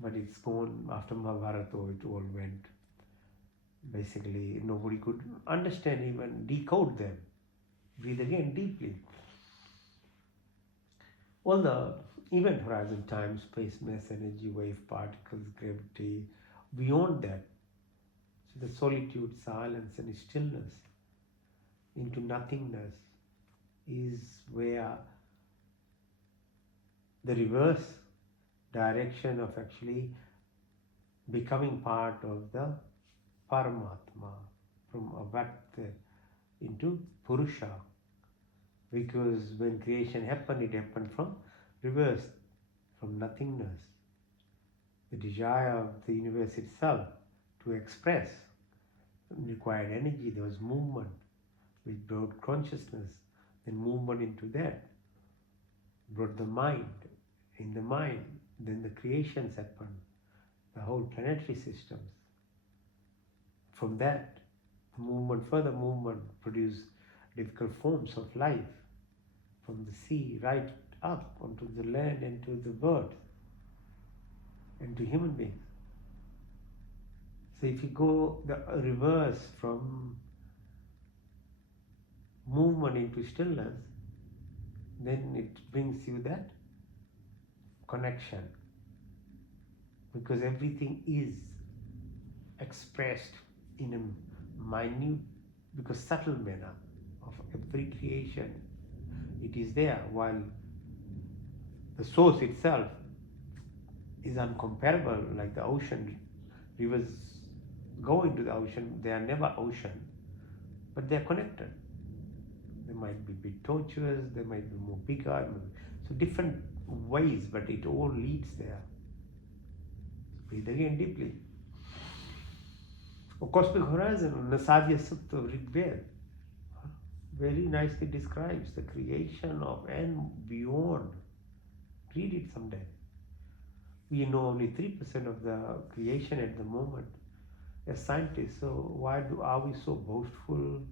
but it's gone after Mahabharata, it all went. Basically, nobody could understand, even decode them. Breathe again deeply. All the event horizon, time, space, mass, energy, wave, particles, gravity, beyond that, so the solitude, silence, and stillness into nothingness is where the reverse direction of actually becoming part of the Paramatma, from Avyakta into Purusha. Because when creation happened, it happened from reverse, from nothingness. The desire of the universe itself to express required energy. There was movement which brought consciousness, then movement into that brought the mind. In the mind, then the creations happened, the whole planetary systems. From that, movement, further movement produced difficult forms of life, from the sea right up onto the land and to the birds and to human beings. So if you go the reverse from movement into stillness, then it brings you that connection, because everything is expressed in a minute, because subtle manner of every creation. It is there, while the source itself is uncomparable, like the ocean. Rivers go into the ocean, they are never ocean, but they are connected. They might be a bit tortuous, they might be more bigger, so different ways, but it all leads there. Breathe again deeply. A cosmic horizon, Nasadya Sutta of Rig Veda, very nicely describes the creation of and beyond. Read it someday. We know only 3% of the creation at the moment as scientists. So why are we so boastful?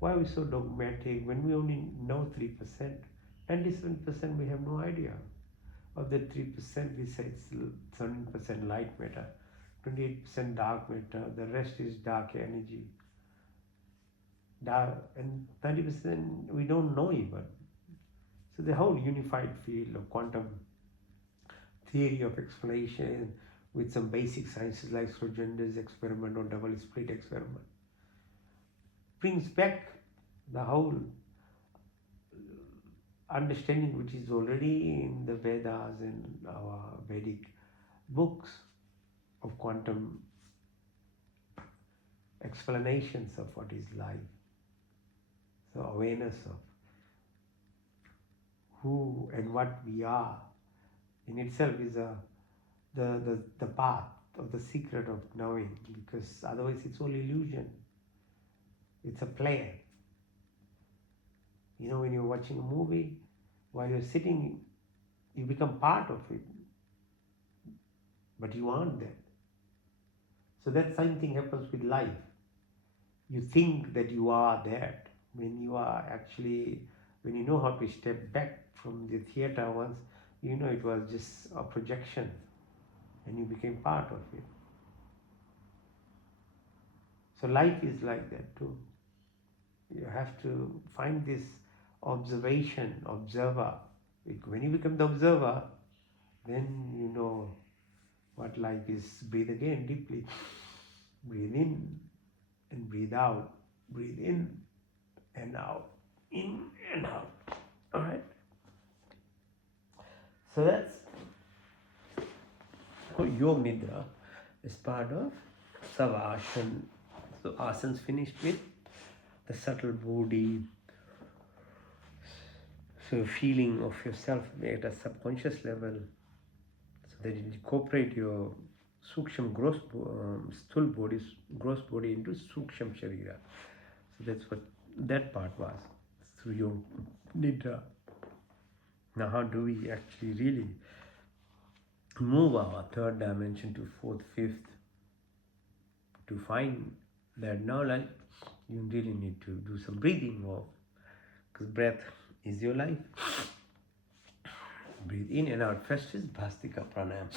Why are we so dogmatic when we only know 3%? 97% we have no idea. Of the 3%, we say it's 7% light matter, 28% dark matter, the rest is dark energy. And 30% we don't know even. So the whole unified field of quantum theory of explanation with some basic sciences like Schrodinger's experiment or double split experiment brings back the whole understanding which is already in the Vedas and our Vedic books of quantum explanations of what is life. So awareness of who and what we are in itself is the path of the secret of knowing, because otherwise it's all illusion. It's a play. You know, when you're watching a movie, while you're sitting, you become part of it, but you aren't that. So that same thing happens with life. You think that you are that, when you are actually, when you know how to step back from the theater once, you know it was just a projection and you became part of it. So life is like that too. You have to find this observation, observer. When you become the observer, then you know what life is. Breathe again deeply. Breathe in and breathe out. Breathe in and out. In and out. Alright? So that's Yog Nidra is part of Savasana. So asanas finished with the subtle body. So feeling of yourself at a subconscious level, so that you incorporate your suksham gross sthul body, gross body into suksham sharira. So that's what that part was through your nidra. Now how do we actually really move our third dimension to fourth, fifth, to find that now, like, you really need to do some breathing more, because breath is your life. Breathe in and out. First is Bhastika Pranayam.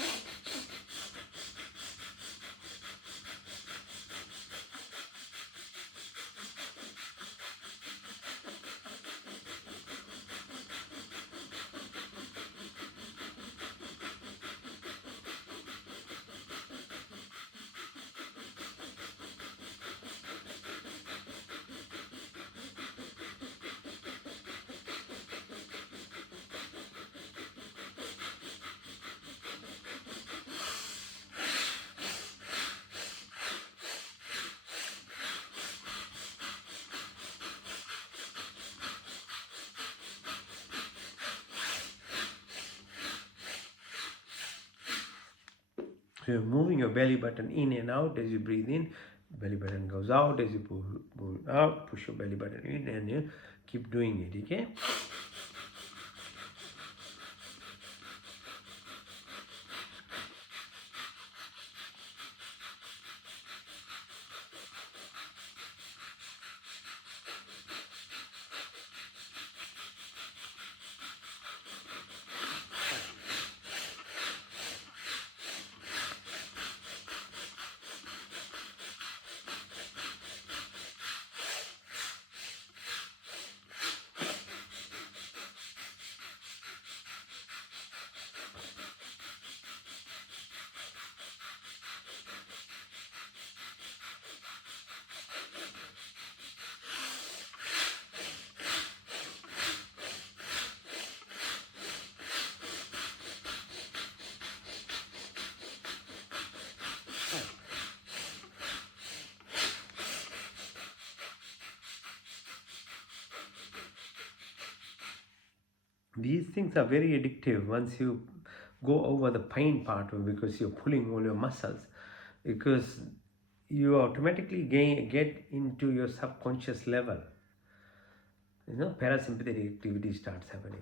So you're moving your belly button in and out as you breathe in. Belly button goes out as you pull out. Push your belly button in and you keep doing it. Okay. These things are very addictive once you go over the pain part of it, because you're pulling all your muscles, because you automatically get into your subconscious level. Parasympathetic activity starts happening.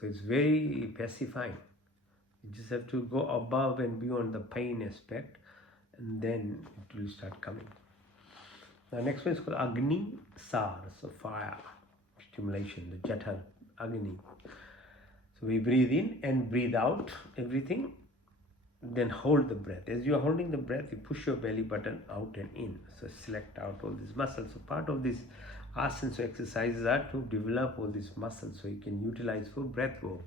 So it's very pacifying. You just have to go above and beyond the pain aspect, and then it will start coming. The next one is called Agni Sar, so fire stimulation, the Jatal Agni. So we breathe in and breathe out everything, then hold the breath. As you are holding the breath, you push your belly button out and in. So select out all these muscles. So part of these asanas exercises are to develop all these muscles so you can utilize for breath work.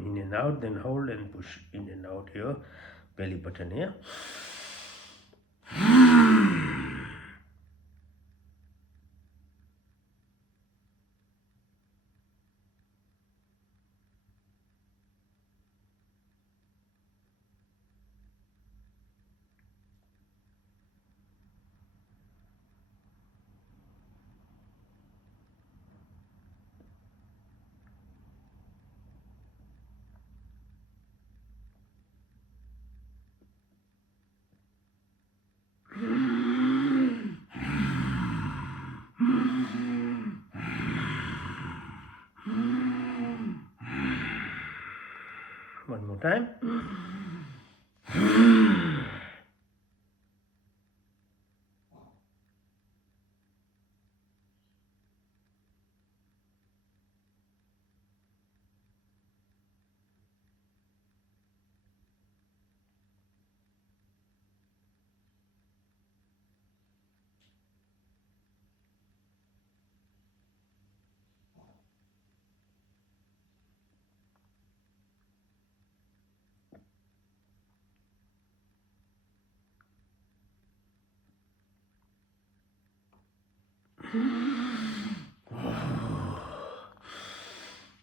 In and out, then hold and push in and out your belly button here. One more time.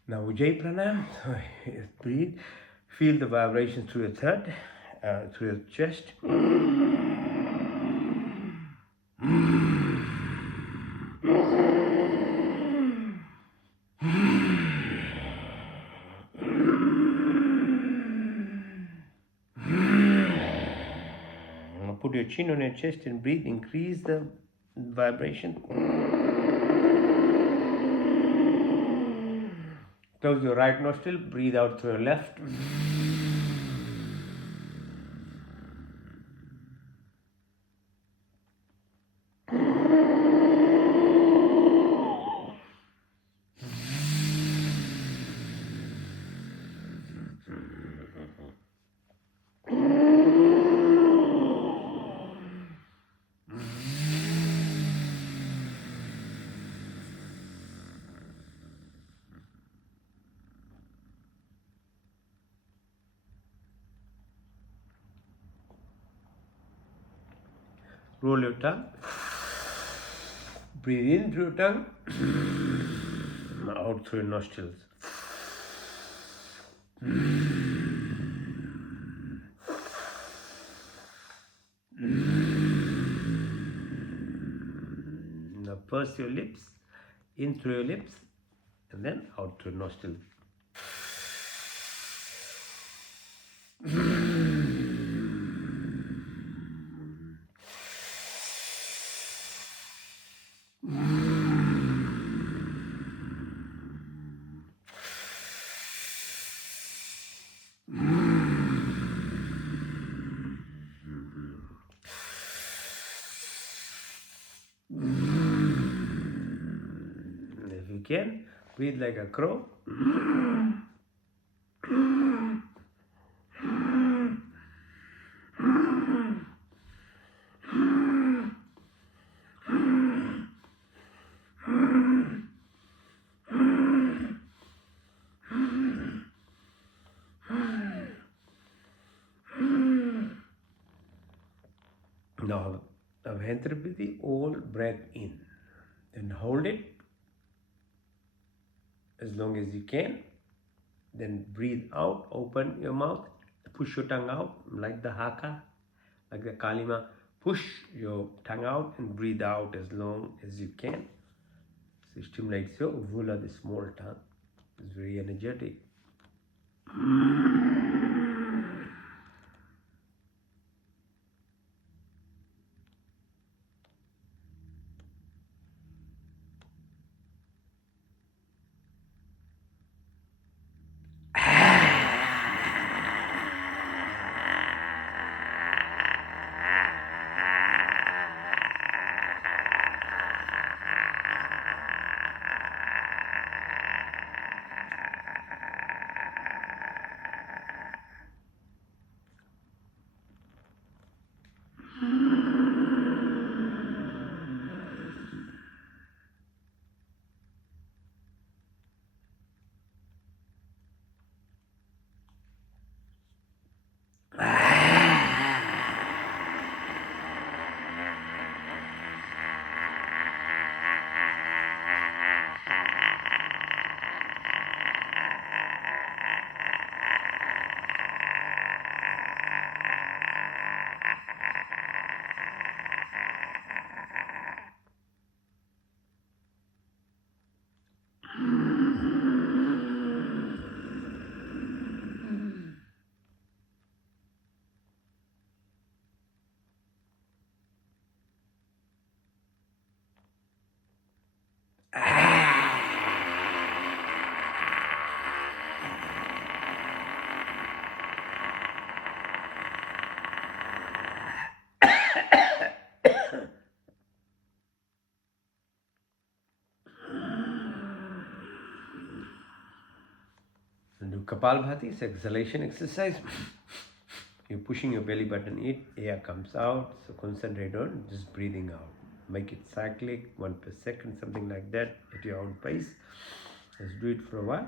Now Ujjayi Pranayama. Breathe. Feel the vibration through your throat, through your chest. Now put your chin on your chest and breathe. Increase the vibration. Close your right nostril. Breathe out through your left. Roll your tongue. Breathe in through your tongue. Out through your nostrils. Now purse your lips. In through your lips. And then out through your nostrils. If you can, breathe like a crow. Now, enter with the whole breath in. Then hold it as long as you can. Then breathe out, open your mouth, push your tongue out like the haka, like the kalima. Push your tongue out and breathe out as long as you can. So it stimulates your uvula, the small tongue. It's very energetic. And do Kapalbhati, it's exhalation exercise. You're pushing your belly button in, air comes out, so concentrate on just breathing out. Make it cyclic, 1 per second, something like that, at your own pace. Let's do it for a while.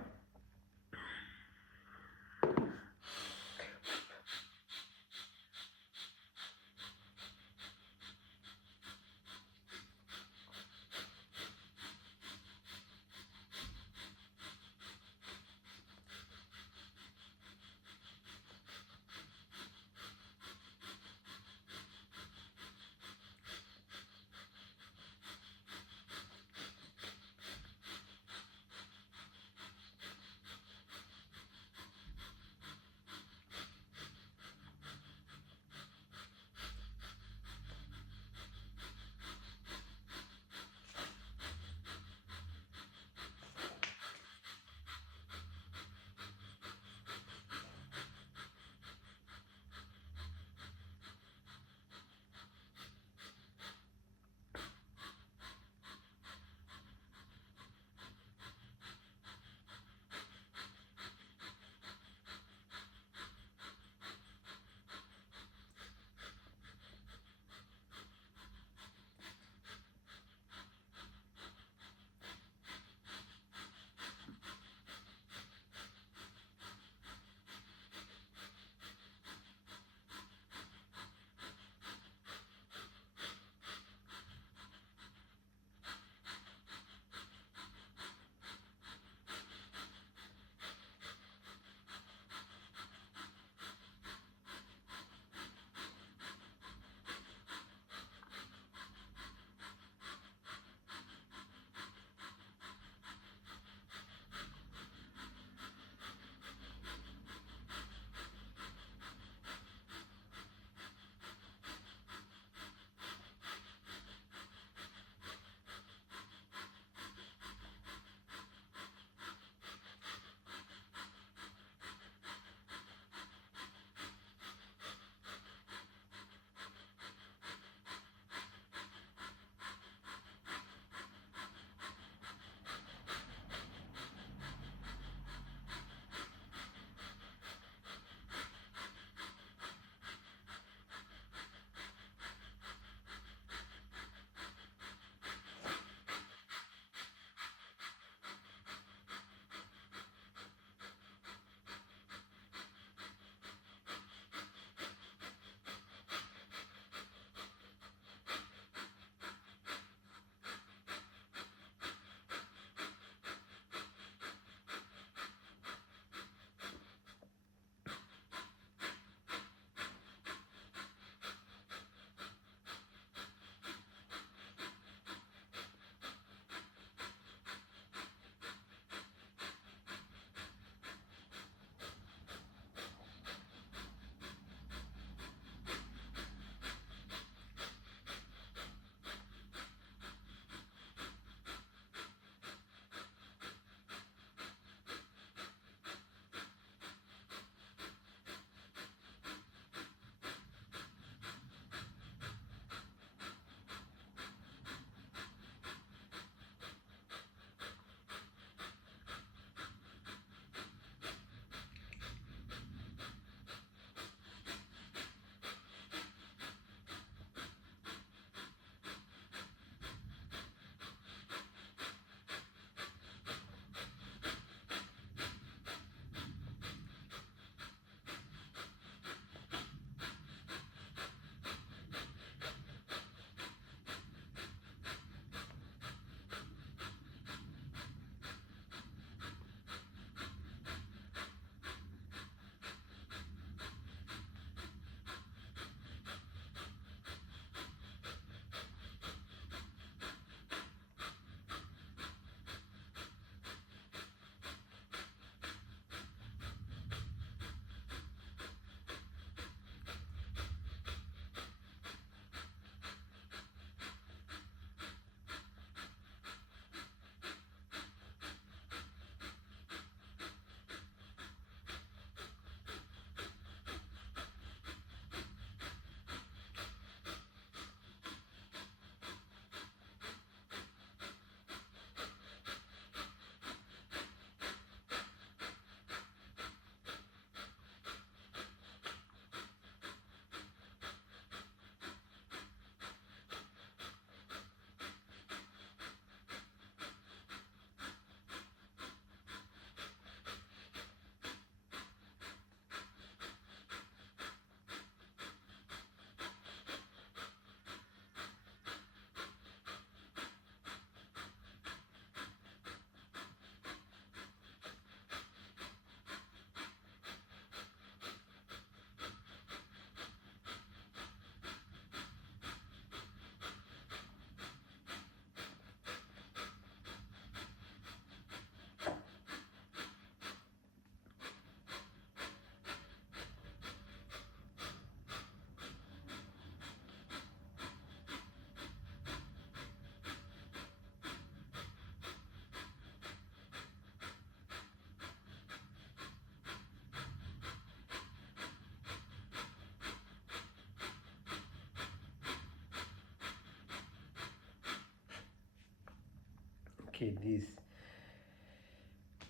Okay, this.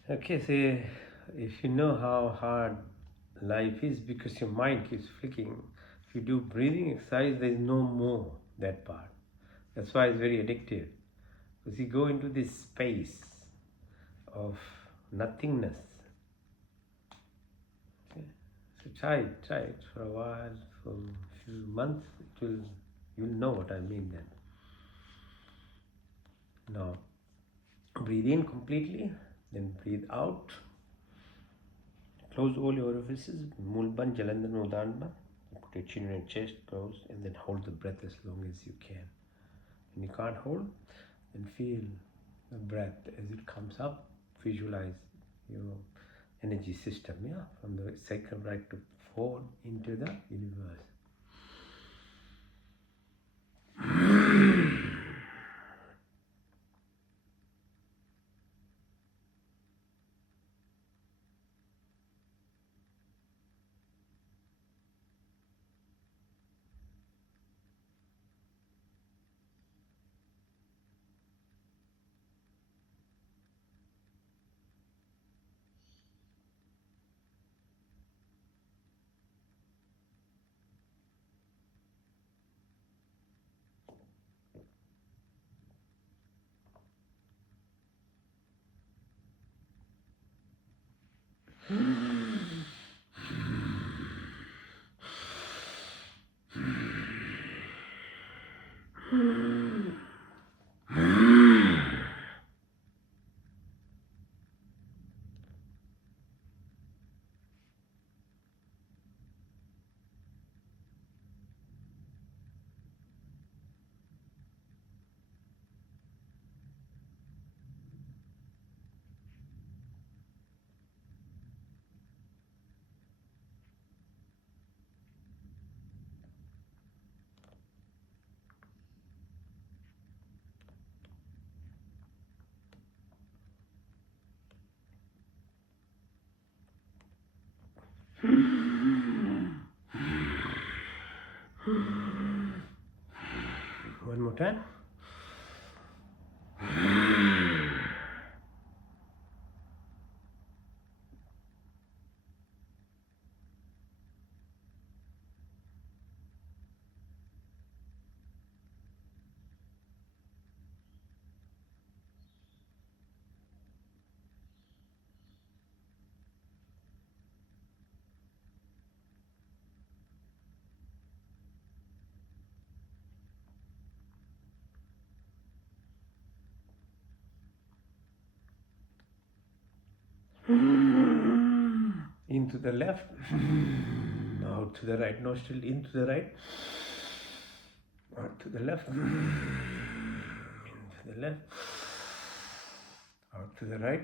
Okay, so if you know how hard life is because your mind keeps flicking, if you do breathing exercise, there is no more that part. That's why it's very addictive. Because you go into this space of nothingness. Okay? So try it for a while, for a few months, you'll know what I mean then. Now, breathe in completely, then breathe out. Close all your orifices, Mulban, Jalandhar, Udana. Put your chin in your chest, close, and then hold the breath as long as you can. When you can't hold, then feel the breath as it comes up. Visualize your energy system, yeah, from the sacral right to forward into the universe. One more time. Into the left, out to the right nostril, into the right, out to the left, into the left, out to the right,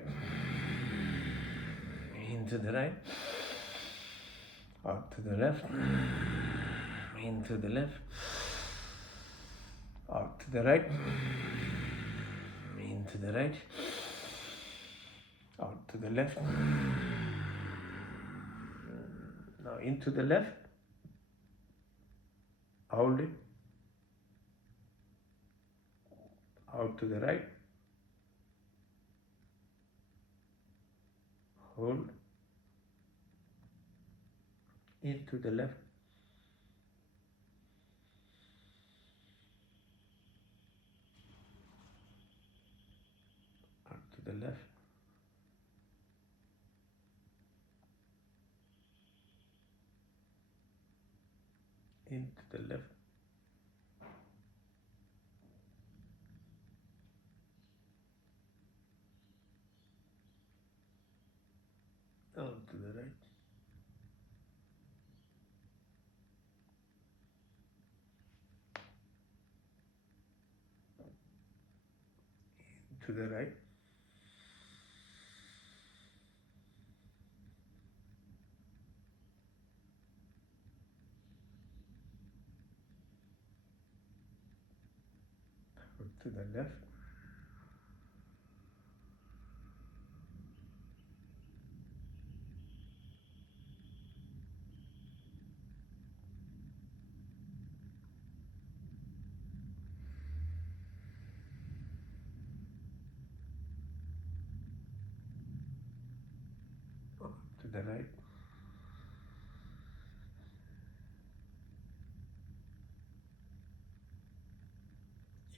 into the right, out to the left, into the left, out to the right, into the right, out to the left. Now into the left, hold it, out to the right, hold, into the left, out to the left, into the left, out to the right, to the right, out to the left, the right.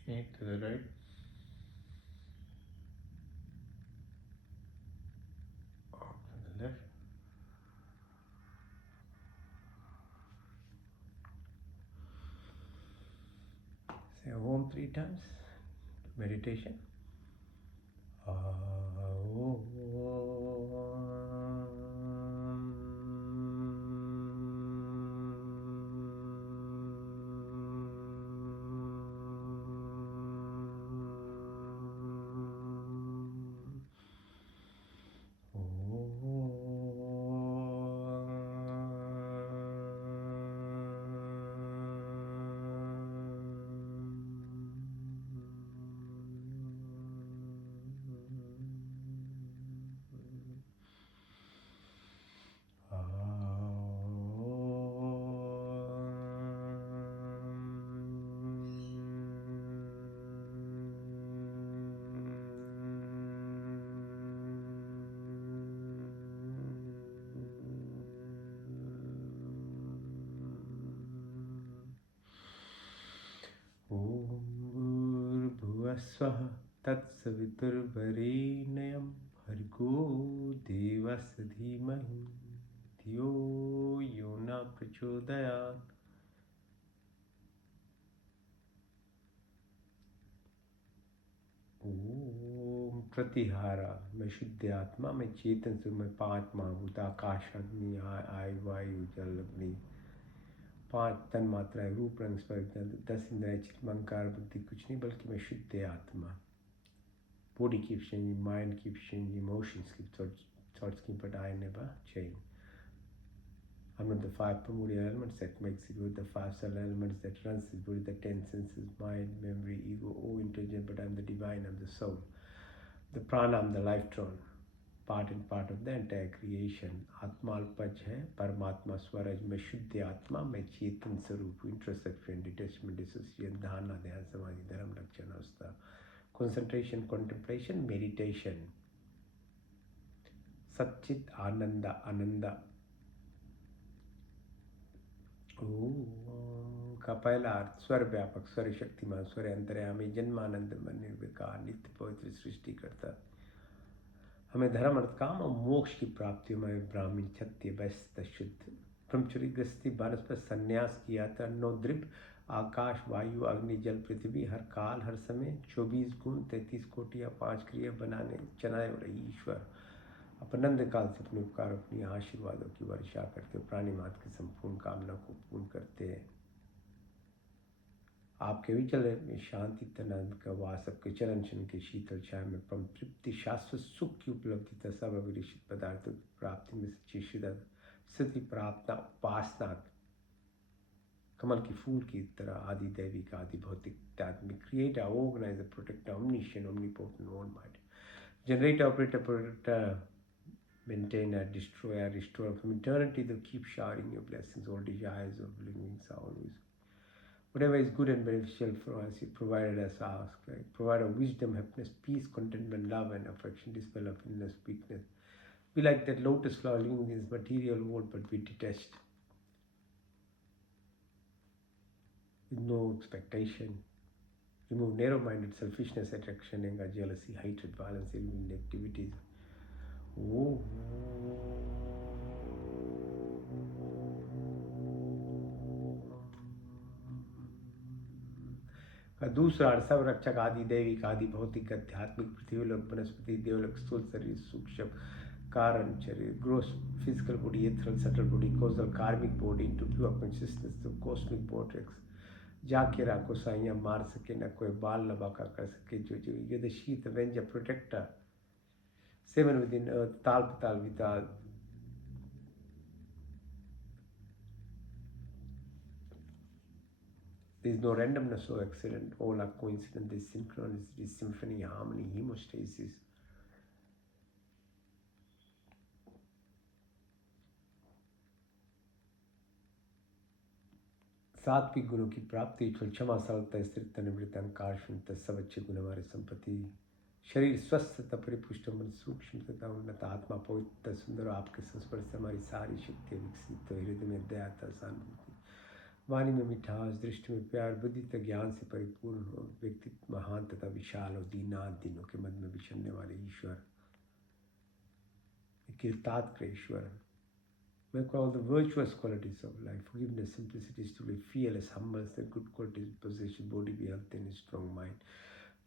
Eight to the right. Up to the left. Say Om 3 times. Meditation. Om Bhuvasvaha Tatsaviturbharenyam Bhargo Devasya Dhimahi Dhiyo Yona Prachodayat. ओम प्रतिहारा मैं शुद्ध आत्मा मैं चेतन से मैं पांच महाभूत आकाश अग्नि आयु वायु जल अग्नि पांच तन मात्राएं रूप रंग स्पर्श 10 इंद्रियां चित्त अहंकार बुद्धि कुछ नहीं बल्कि मैं शुद्ध आत्मा. Body keeps changing, mind keeps changing, emotions keep thoughts keep, but I never change. I'm not the 5 primordial elements that makes it with the 5 cell elements that runs it with the 10 senses, mind, memory, ego, all intelligent, but I'm the divine, I'm the soul. The prana, I'm the life throne, part and part of the entire creation. Atma alpaj hai, Paramatma Swaraj, मैं शुद्ध आत्मा, मैं चेतन स्वरूप, introspection, detachment, dissociation, dhyana, ध्यान समाधि, धर्म लक्षण अवस्था, concentration, contemplation, meditation, सच्चित आनंद आनंद. का पहला अर्थ स्वर व्यापक, स्वर शक्तिमान, स्वर अंतर्यामी, जन्मानंद मन निर्विकार, नित्य पवित्र सृष्टि करता. हमें धर्म अर्थ काम और मोक्ष की प्राप्ति में ब्राह्मण क्षत्रिय वैश्य शुद्ध ब्रह्मचर्य गृहस्थी वानप्रस्थ संन्यास किया था. 9 द्रव्य आकाश वायु अग्नि जल पृथ्वी, हर काल हर समय, 24 गुण 33 कोटि या 5 क्रिया बनाने चलाए और ईश्वर अपनंद काल से अपने उपकार अपनी आशीर्वादों की वर्षा करते, प्राणी मात्र की संपूर्ण कामना को पूर्ण करते हैं. आपके विचल में शांति तनंद का वास, आपके चरण चरण के शीतल छाया में परम तृप्ति, शाश्वत सुख की उपलब्धि तथा सब अविरक्षित पदार्थों की प्राप्ति में सच्ची स्थिति प्रार्थना उपासना कमल की फूल की तरह आदि दैविक आदि भौतिक आध्यात्मिक creator organiser protector omniscient omnipotent almighty generator operator protector maintainer destroyer restorer from eternity to keep showering your blessings. All desires of living soul is whatever is good and beneficial for us, you provided us ask, right? Provide of wisdom, happiness, peace, contentment, love and affection, dispel of illness, weakness. Be like that lotus flower living in this material world, but we detest with no expectation. Remove narrow-minded selfishness, attraction, anger, jealousy, hatred, violence, envy, negativities. Oh. का दूसरा अर्थ सब रक्षक आदि दैविक आदि भौतिक आध्यात्मिक पृथ्वी लोक वनस्पति देवलोक स्थूल शरीर सूक्ष्म कारण शरीर gross physical body ethereal subtle body causal karmic body into pure consciousness तो कॉस्मिक वॉर्टेक्स जाके राखो साइयां मार सके न कोई बाल न बाका कर सके जो ये द शीत वेंजर प्रोटेक्टर 7 within earth ताल पताल विताल. There is no randomness or accident. All are coincident. There is synchronicity, symphony, harmony, hemostasis. सात्विक गुणों की प्राप्ति, क्षमा सरलता, स्थिरता, निवृत्ति, अहंकार, शून्यता, सब अच्छे गुण हमारे संपत्ति शरीर स्वस्थ तथा परिपुष्ट, मन सूक्ष्म तथा उन्नत, आत्मा पवित्र सुंदर। आपके संस्पर्श से हमारी सारी शक्तियाँ विकसित हो, हृदय में दया तथा सहानुभूति, वाणी में मिठास, दृष्टि में प्यार, बुद्धि तथा ज्ञान से परिपूर्ण हो, व्यक्तित्व महान तथा विशाल हो, दीनात दिनों के मध्य में विचरने वाले ईश्वर, कृतार्थ ईश्वर। Make all the virtuous qualities of life, forgiveness, simplicity, stability, fearless, humble, and good qualities possess your body, be healthy, and a strong mind.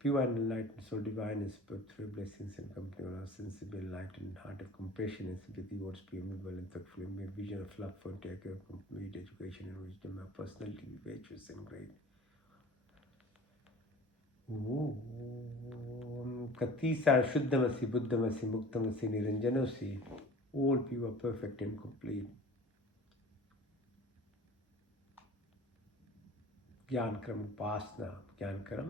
Pure and enlightened soul, divine and spiritual blessings and company on our sensible, enlightened heart of compassion and sympathy towards people and thoughtful, and may vision of love for take care of complete education and wisdom, our personality be virtuous and great. Katisa Shuddhamasi, Buddhamasi, Muktamasi, Niranjanosi, all pure, perfect and complete. ज्ञान क्रम उपासना, ज्ञान क्रम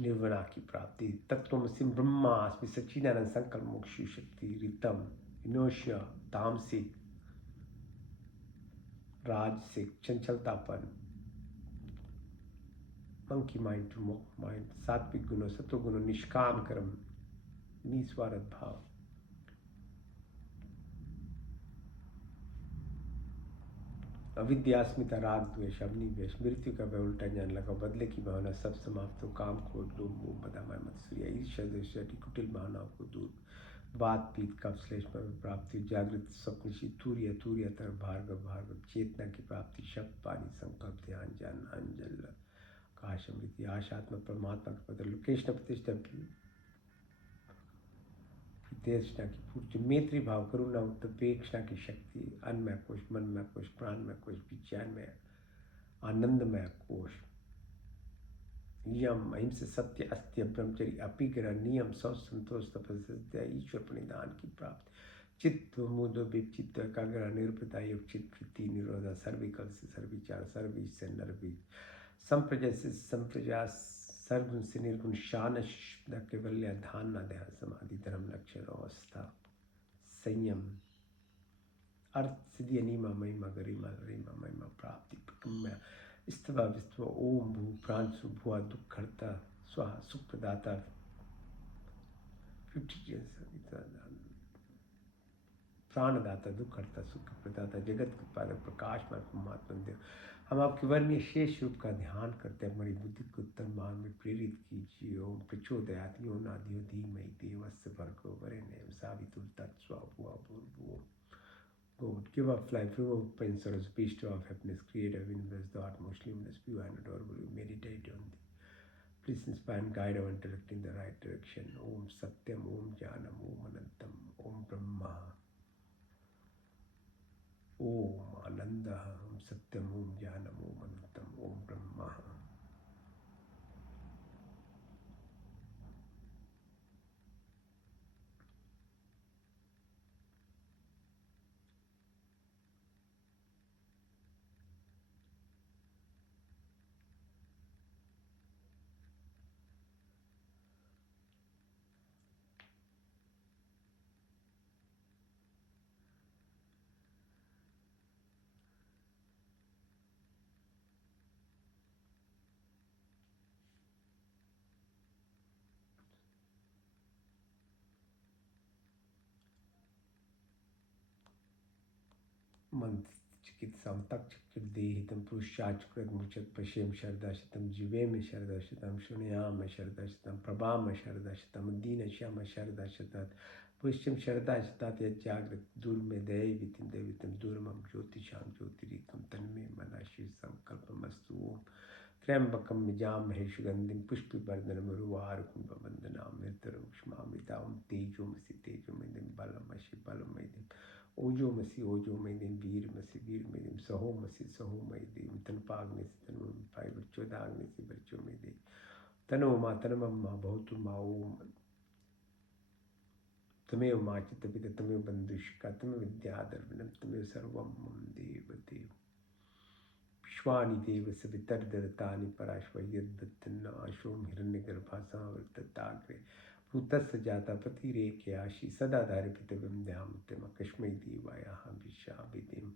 निर्वणा की प्राप्ति, तत्वमसि ब्रह्मास्मि सच्चिदानंद संकल्प मोक्ष शक्ति, रितम, इनोशिया, तामसिक, राजसिक, चंचलतापन, monkey mind to monk mind, सात्विक गुणों, सत्व गुणों, निष्काम कर्म, निस्वार्थ भाव, अविद्यास्मिता, राग द्वेष, अग्निवेश, मृत्यु का भय, उल्टा ज्ञान लगा, बदले की भावना सब समाप्त हो, काम क्रोध लोभ मोह मद मत्सर्य ईर्ष्या द्वेष कुटिल भावनाओं को दूर, बात पीत कफ श्लेष पर प्राप्ति, जागृत स्वप्न तूर्य तूर्यतर भार्गव भार्गव, चेतना की प्राप्ति, शब्द पानी संकल्प ध्यान ज्ञान अंजल काश अमृति, आशात्मक परमात्मा के पद, लोकेश प्रतिष्ठा, देशना की पूर्ति, मैत्री भाव, करुणा, उपेक्षा की शक्ति, अन्नमय कोश, मनमय कोश, प्राणमय कोश, विज्ञानमय, आनंदमय कोश, यम अहिंसा, सत्य, अस्त्य, ब्रह्मचर्य, अपिग्रह, नियम, सौ संतोष, तपस्या, ईश्वर प्रणिधान की प्राप्ति, चित्त मुद विचित्त, एकाग्रह, निरुपता, योग, चित्त वृत्ति, निरोधा, सर्विकल से सर्विचार, सर्विस से नरवीर, संप्रजा से संप्रजा, सर्वगुण से निर्गुण, शान केवल्य, ध्यान ध्यान, समाधि, धर्म, लक्ष्य, अवस्था, संयम, अर्थ सिद्धि, अनिमा, महिमा, गरिमा, गरिमा, महिमा, प्राप्ति, प्रकम्य, स्तवा विस्तवा, ओम भू प्रांशु भुआ, दुख हरता, स्वाहा, सुख प्रदाता, 50 प्राणदाता, दुख हरता, सुख प्रदाता, जगत के पालक, प्रकाश में परमात्मा देव, हम आपके वर्णीय शेष रूप का ध्यान करते हैं, हमारी बुद्धि को उत्तम मार्ग में प्रेरित कीजिए। ओम प्रचोदयात् यो नाधियो धीमहि देवस्य भर्गो वरेण्यं सावितुर् तत्सवितुर्वरेण्यं भूर्भुवः। God, give up life, remove pain, sorrows, peace to our happiness, create a universe, the utmost luminous, pure and adorable. We meditate on thee. Please inspire and guide our intellect in the right direction. Om Satyam, Om Jnanam, Om Anantam, Om Brahma, Om Ananda, Om Satyam, Om Jnanam, Om Anantam, Om Brahma. मंत्र चिकित्सां तक चिकित्देहितं पुरुषाचकृत मुचत पश्येम शरदाशतम, जीवेम शरदाशतम, शृणुयाम शरदाशतम, प्रभाम शरदाशतम, दीनश्याम शरदाशतात, पुष्यम शरदाशतात, यज्जागृत दुर्मे दैवितिम दैवितम, दूरमं ज्योतिषां ज्योतिरिकं, तन्मे मनाशि संकल्पमस्तु। ओम त्र्यंबकं यजामहे सुगंधिं पुष्टिवर्धनम् उर्वारुकं वन्दनामि मृत्युर्मुक्षमामृतां, तेजोमसि तेजोमयीं, बलमसि बलमयीं, ओजोमसि ओजोमयीं, वीरमसि वीरमयीं, सहोमसि सहोमयीं, तन्पाग्निसि तन्मयीं, वृच्चोदाग्निसि वृच्चोमयीं, तनो मा तन्मम मा भवतु मा। ओम तमेव मा चित्तपित, तमेव बन्धुष्का, तमेव विद्याधर्मिणं, तमेव सर्वं मम देव देव। विश्वानि देव सवितर्दतानि पराश्व, यद्दत्तनाशोम हिरण्यगर्भासावर्तताग्रे, भूतस्य जाता प्रतिरेक्याशि, सदा धारिपितव्यं ध्यामत्यम, कस्मै देवाय विशाभिदेम।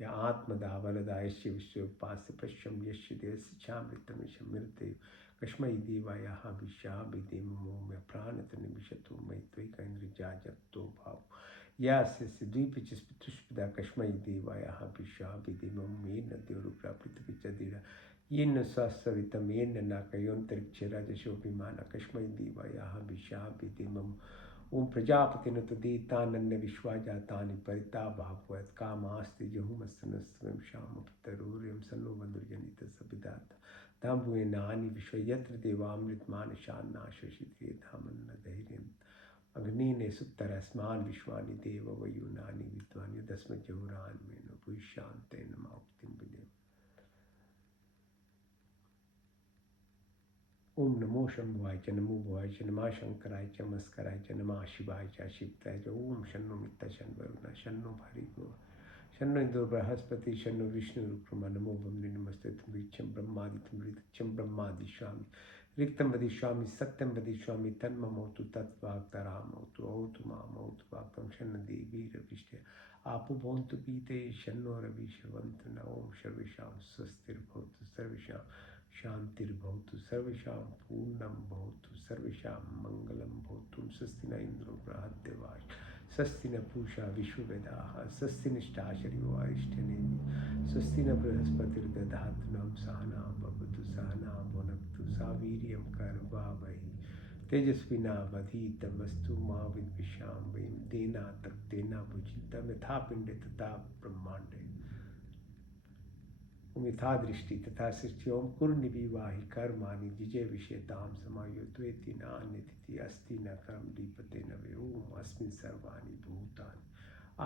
या आत्मदावरदायस्य विश्वोपास्य पश्यम यस्य देस्य चामृतमिशं मृते कस्मै देवायाः विशाभिदेमो मे प्राणतनिमिषतो मयि त्वैकैन्द्रजाजतो भाव यास्य द्वीपचिस्पृष्पदा कस्मै देवायाः विशाभिदेमो मे न देवरुप्रापृथ्वी येन सवितम येन नाकयोन्तरिक्षराजशोभिमान कस्मै देवायाः विशाभिदेमम् ओम प्रजापति न तदीतानन्य विश्वाजातानि परिता भाववत् कामास्ति जहुमस्तनस्वयं श्यामपतरोर्यं सन्नो वन्दुर्जनित सविदात ताम्बुये नानि विश्व यत्र देवामृतमानशान्नाशशिते धामन्न धैर्यम् अग्निने सुत्तरस्मान् विश्वानि देव वयुनानि विद्वानि दस्मजौरान्मेन भूयिष्यान्तेन माप्तिं विदेव। ओम नमो शंभुवाय च नमो भुवाय च नमः शंकराय च मस्कराय च नमः शिवाय च शिवताय च ओम शन्नो मित्त शन्न वरुण शन्नो भर्गो शन्नो इंद्रो बृहस्पति शन्नो विष्णु रुक्रमा नमो ब्रह्मणे नमस्ते तुभ्यं ब्रह्मादित्यं ऋतुच्छं ब्रह्मादिश्वामि रिक्तं वदिष्यामि सत्यं वदिष्यामि तन्ममोतु तद्वाक्तरामोतु औतु मामौतु वाक्तं शन्न देवी रविष्टे आपो भवन्तु पीते शन्नो रविशवन्तु न ओम सर्वेषां स्वस्तिर्भवतु सर्वेषां शांतिर्भवतु सर्वेषां पूर्णं भवतु सर्वेषां मंगलं भवतु स्वस्ति न इंद्रो बृहद्देवाः स्वस्ति न पूषा विश्ववेदाः स्वस्ति निष्ठाशरियो अरिष्टनेमि स्वस्ति न बृहस्पतिर्दधातु नः सहना भवतु सहना भुनक्तु सा वीर्यं कर्वावहै तेजस्विनावधीतमस्तु मा विद्विषावहै तेना तक्तेन भुजितं यथा पिण्डे तथा ब्रह्माण्डे यथा दृष्टि तथा सृष्टि ओम कुर्निविवाहि कर्माणि जिजे विषयतां समायो त्वेति नान्यतिथि अस्ति न कर्म दीपते न वे ओम अस्मिन् सर्वाणि भूतानि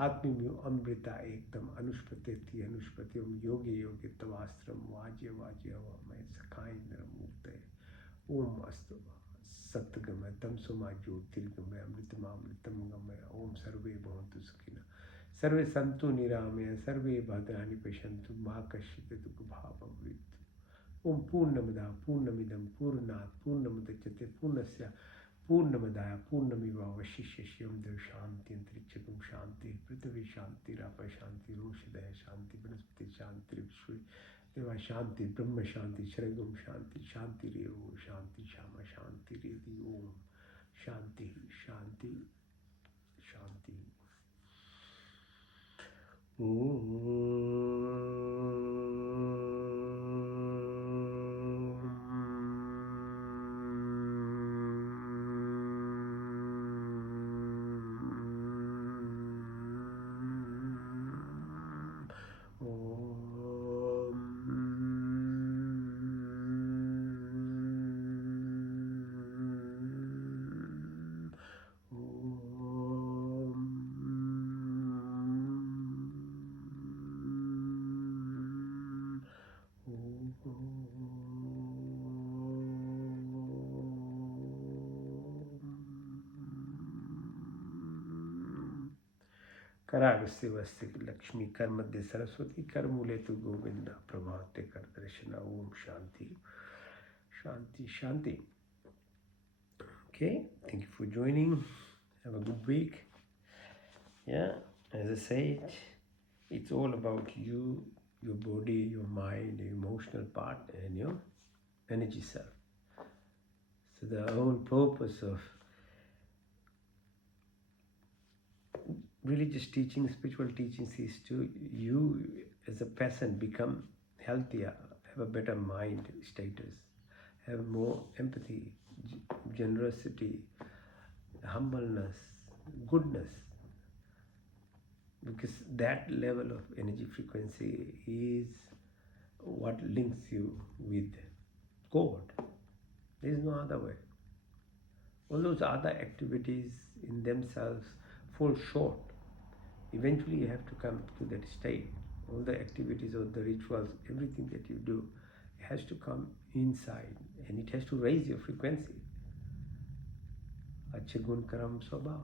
आत्मीय अमृता एकदम अनुष्पतेति अनुष्पति ओम योगे योगे तवास्त्रम वाज्य वाज्य मैं सखाइन्द्र मूर्ते ओम अस्तु सत्गमय तमसोमा ज्योतिर्गमय अमृतमामृतं गमय ओम सर्वे भवन्तु सुखिनः सर्वे सन्तु निरामया सर्वे भद्राणि पश्यन्तु मा कश्चित् दुःखभाग् भवेत्। ओम पूर्णमदः पूर्णमिदं पूर्णात् पूर्णमुदच्यते पूर्णस्य पूर्णमदाय पूर्णमेवावशिष्यते ओम देव शान्ति अंतरिक्षं शान्ति पृथिवी शान्तिराप शान्ति रोषधय शान्ति वनस्पति शान्ति विश्वे देवा शान्ति ब्रह्म शान्ति शरगम शान्ति शान्तिरेव शान्ति श्यामा शान्तिरेधि ओम शान्ति शान्ति शान्ति। करागस्य वस्ति लक्ष्मी कर मध्य सरस्वती कर मूले तु गोविंद प्रभाते कर दर्शन ओम शांति शांति शांति। Okay, thank you for joining. Have a good week. Yeah, as I said, it's all about you, your body, your mind, your emotional part, and your energy self. So the whole purpose of religious teaching, spiritual teachings is to you as a person become healthier, have a better mind status, have more empathy, generosity, humbleness, goodness, because that level of energy frequency is what links you with God. There is no other way. All those other activities in themselves fall short. Eventually you have to come to that state. All the activities, all the rituals, everything that you do has to come inside, and it has to raise your frequency. Achagun karam swabhav.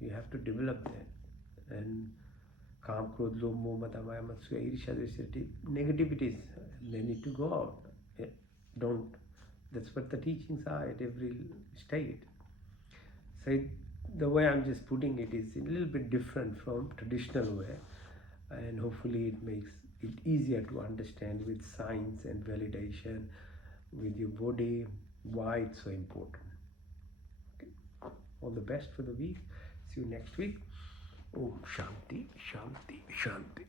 You have to develop that. And kam, krodh, lobh, moh, mad, maya, matsya, irsha, dvesha, negativities, they need to go out. Don't. That's what the teachings are at every state. So the way I'm just putting it is a little bit different from traditional way. and hopefully it makes it easier to understand with science and validation with your body why it's so important. Okay. All the best for the week. See you next week. Om Shanti, Shanti, Shanti.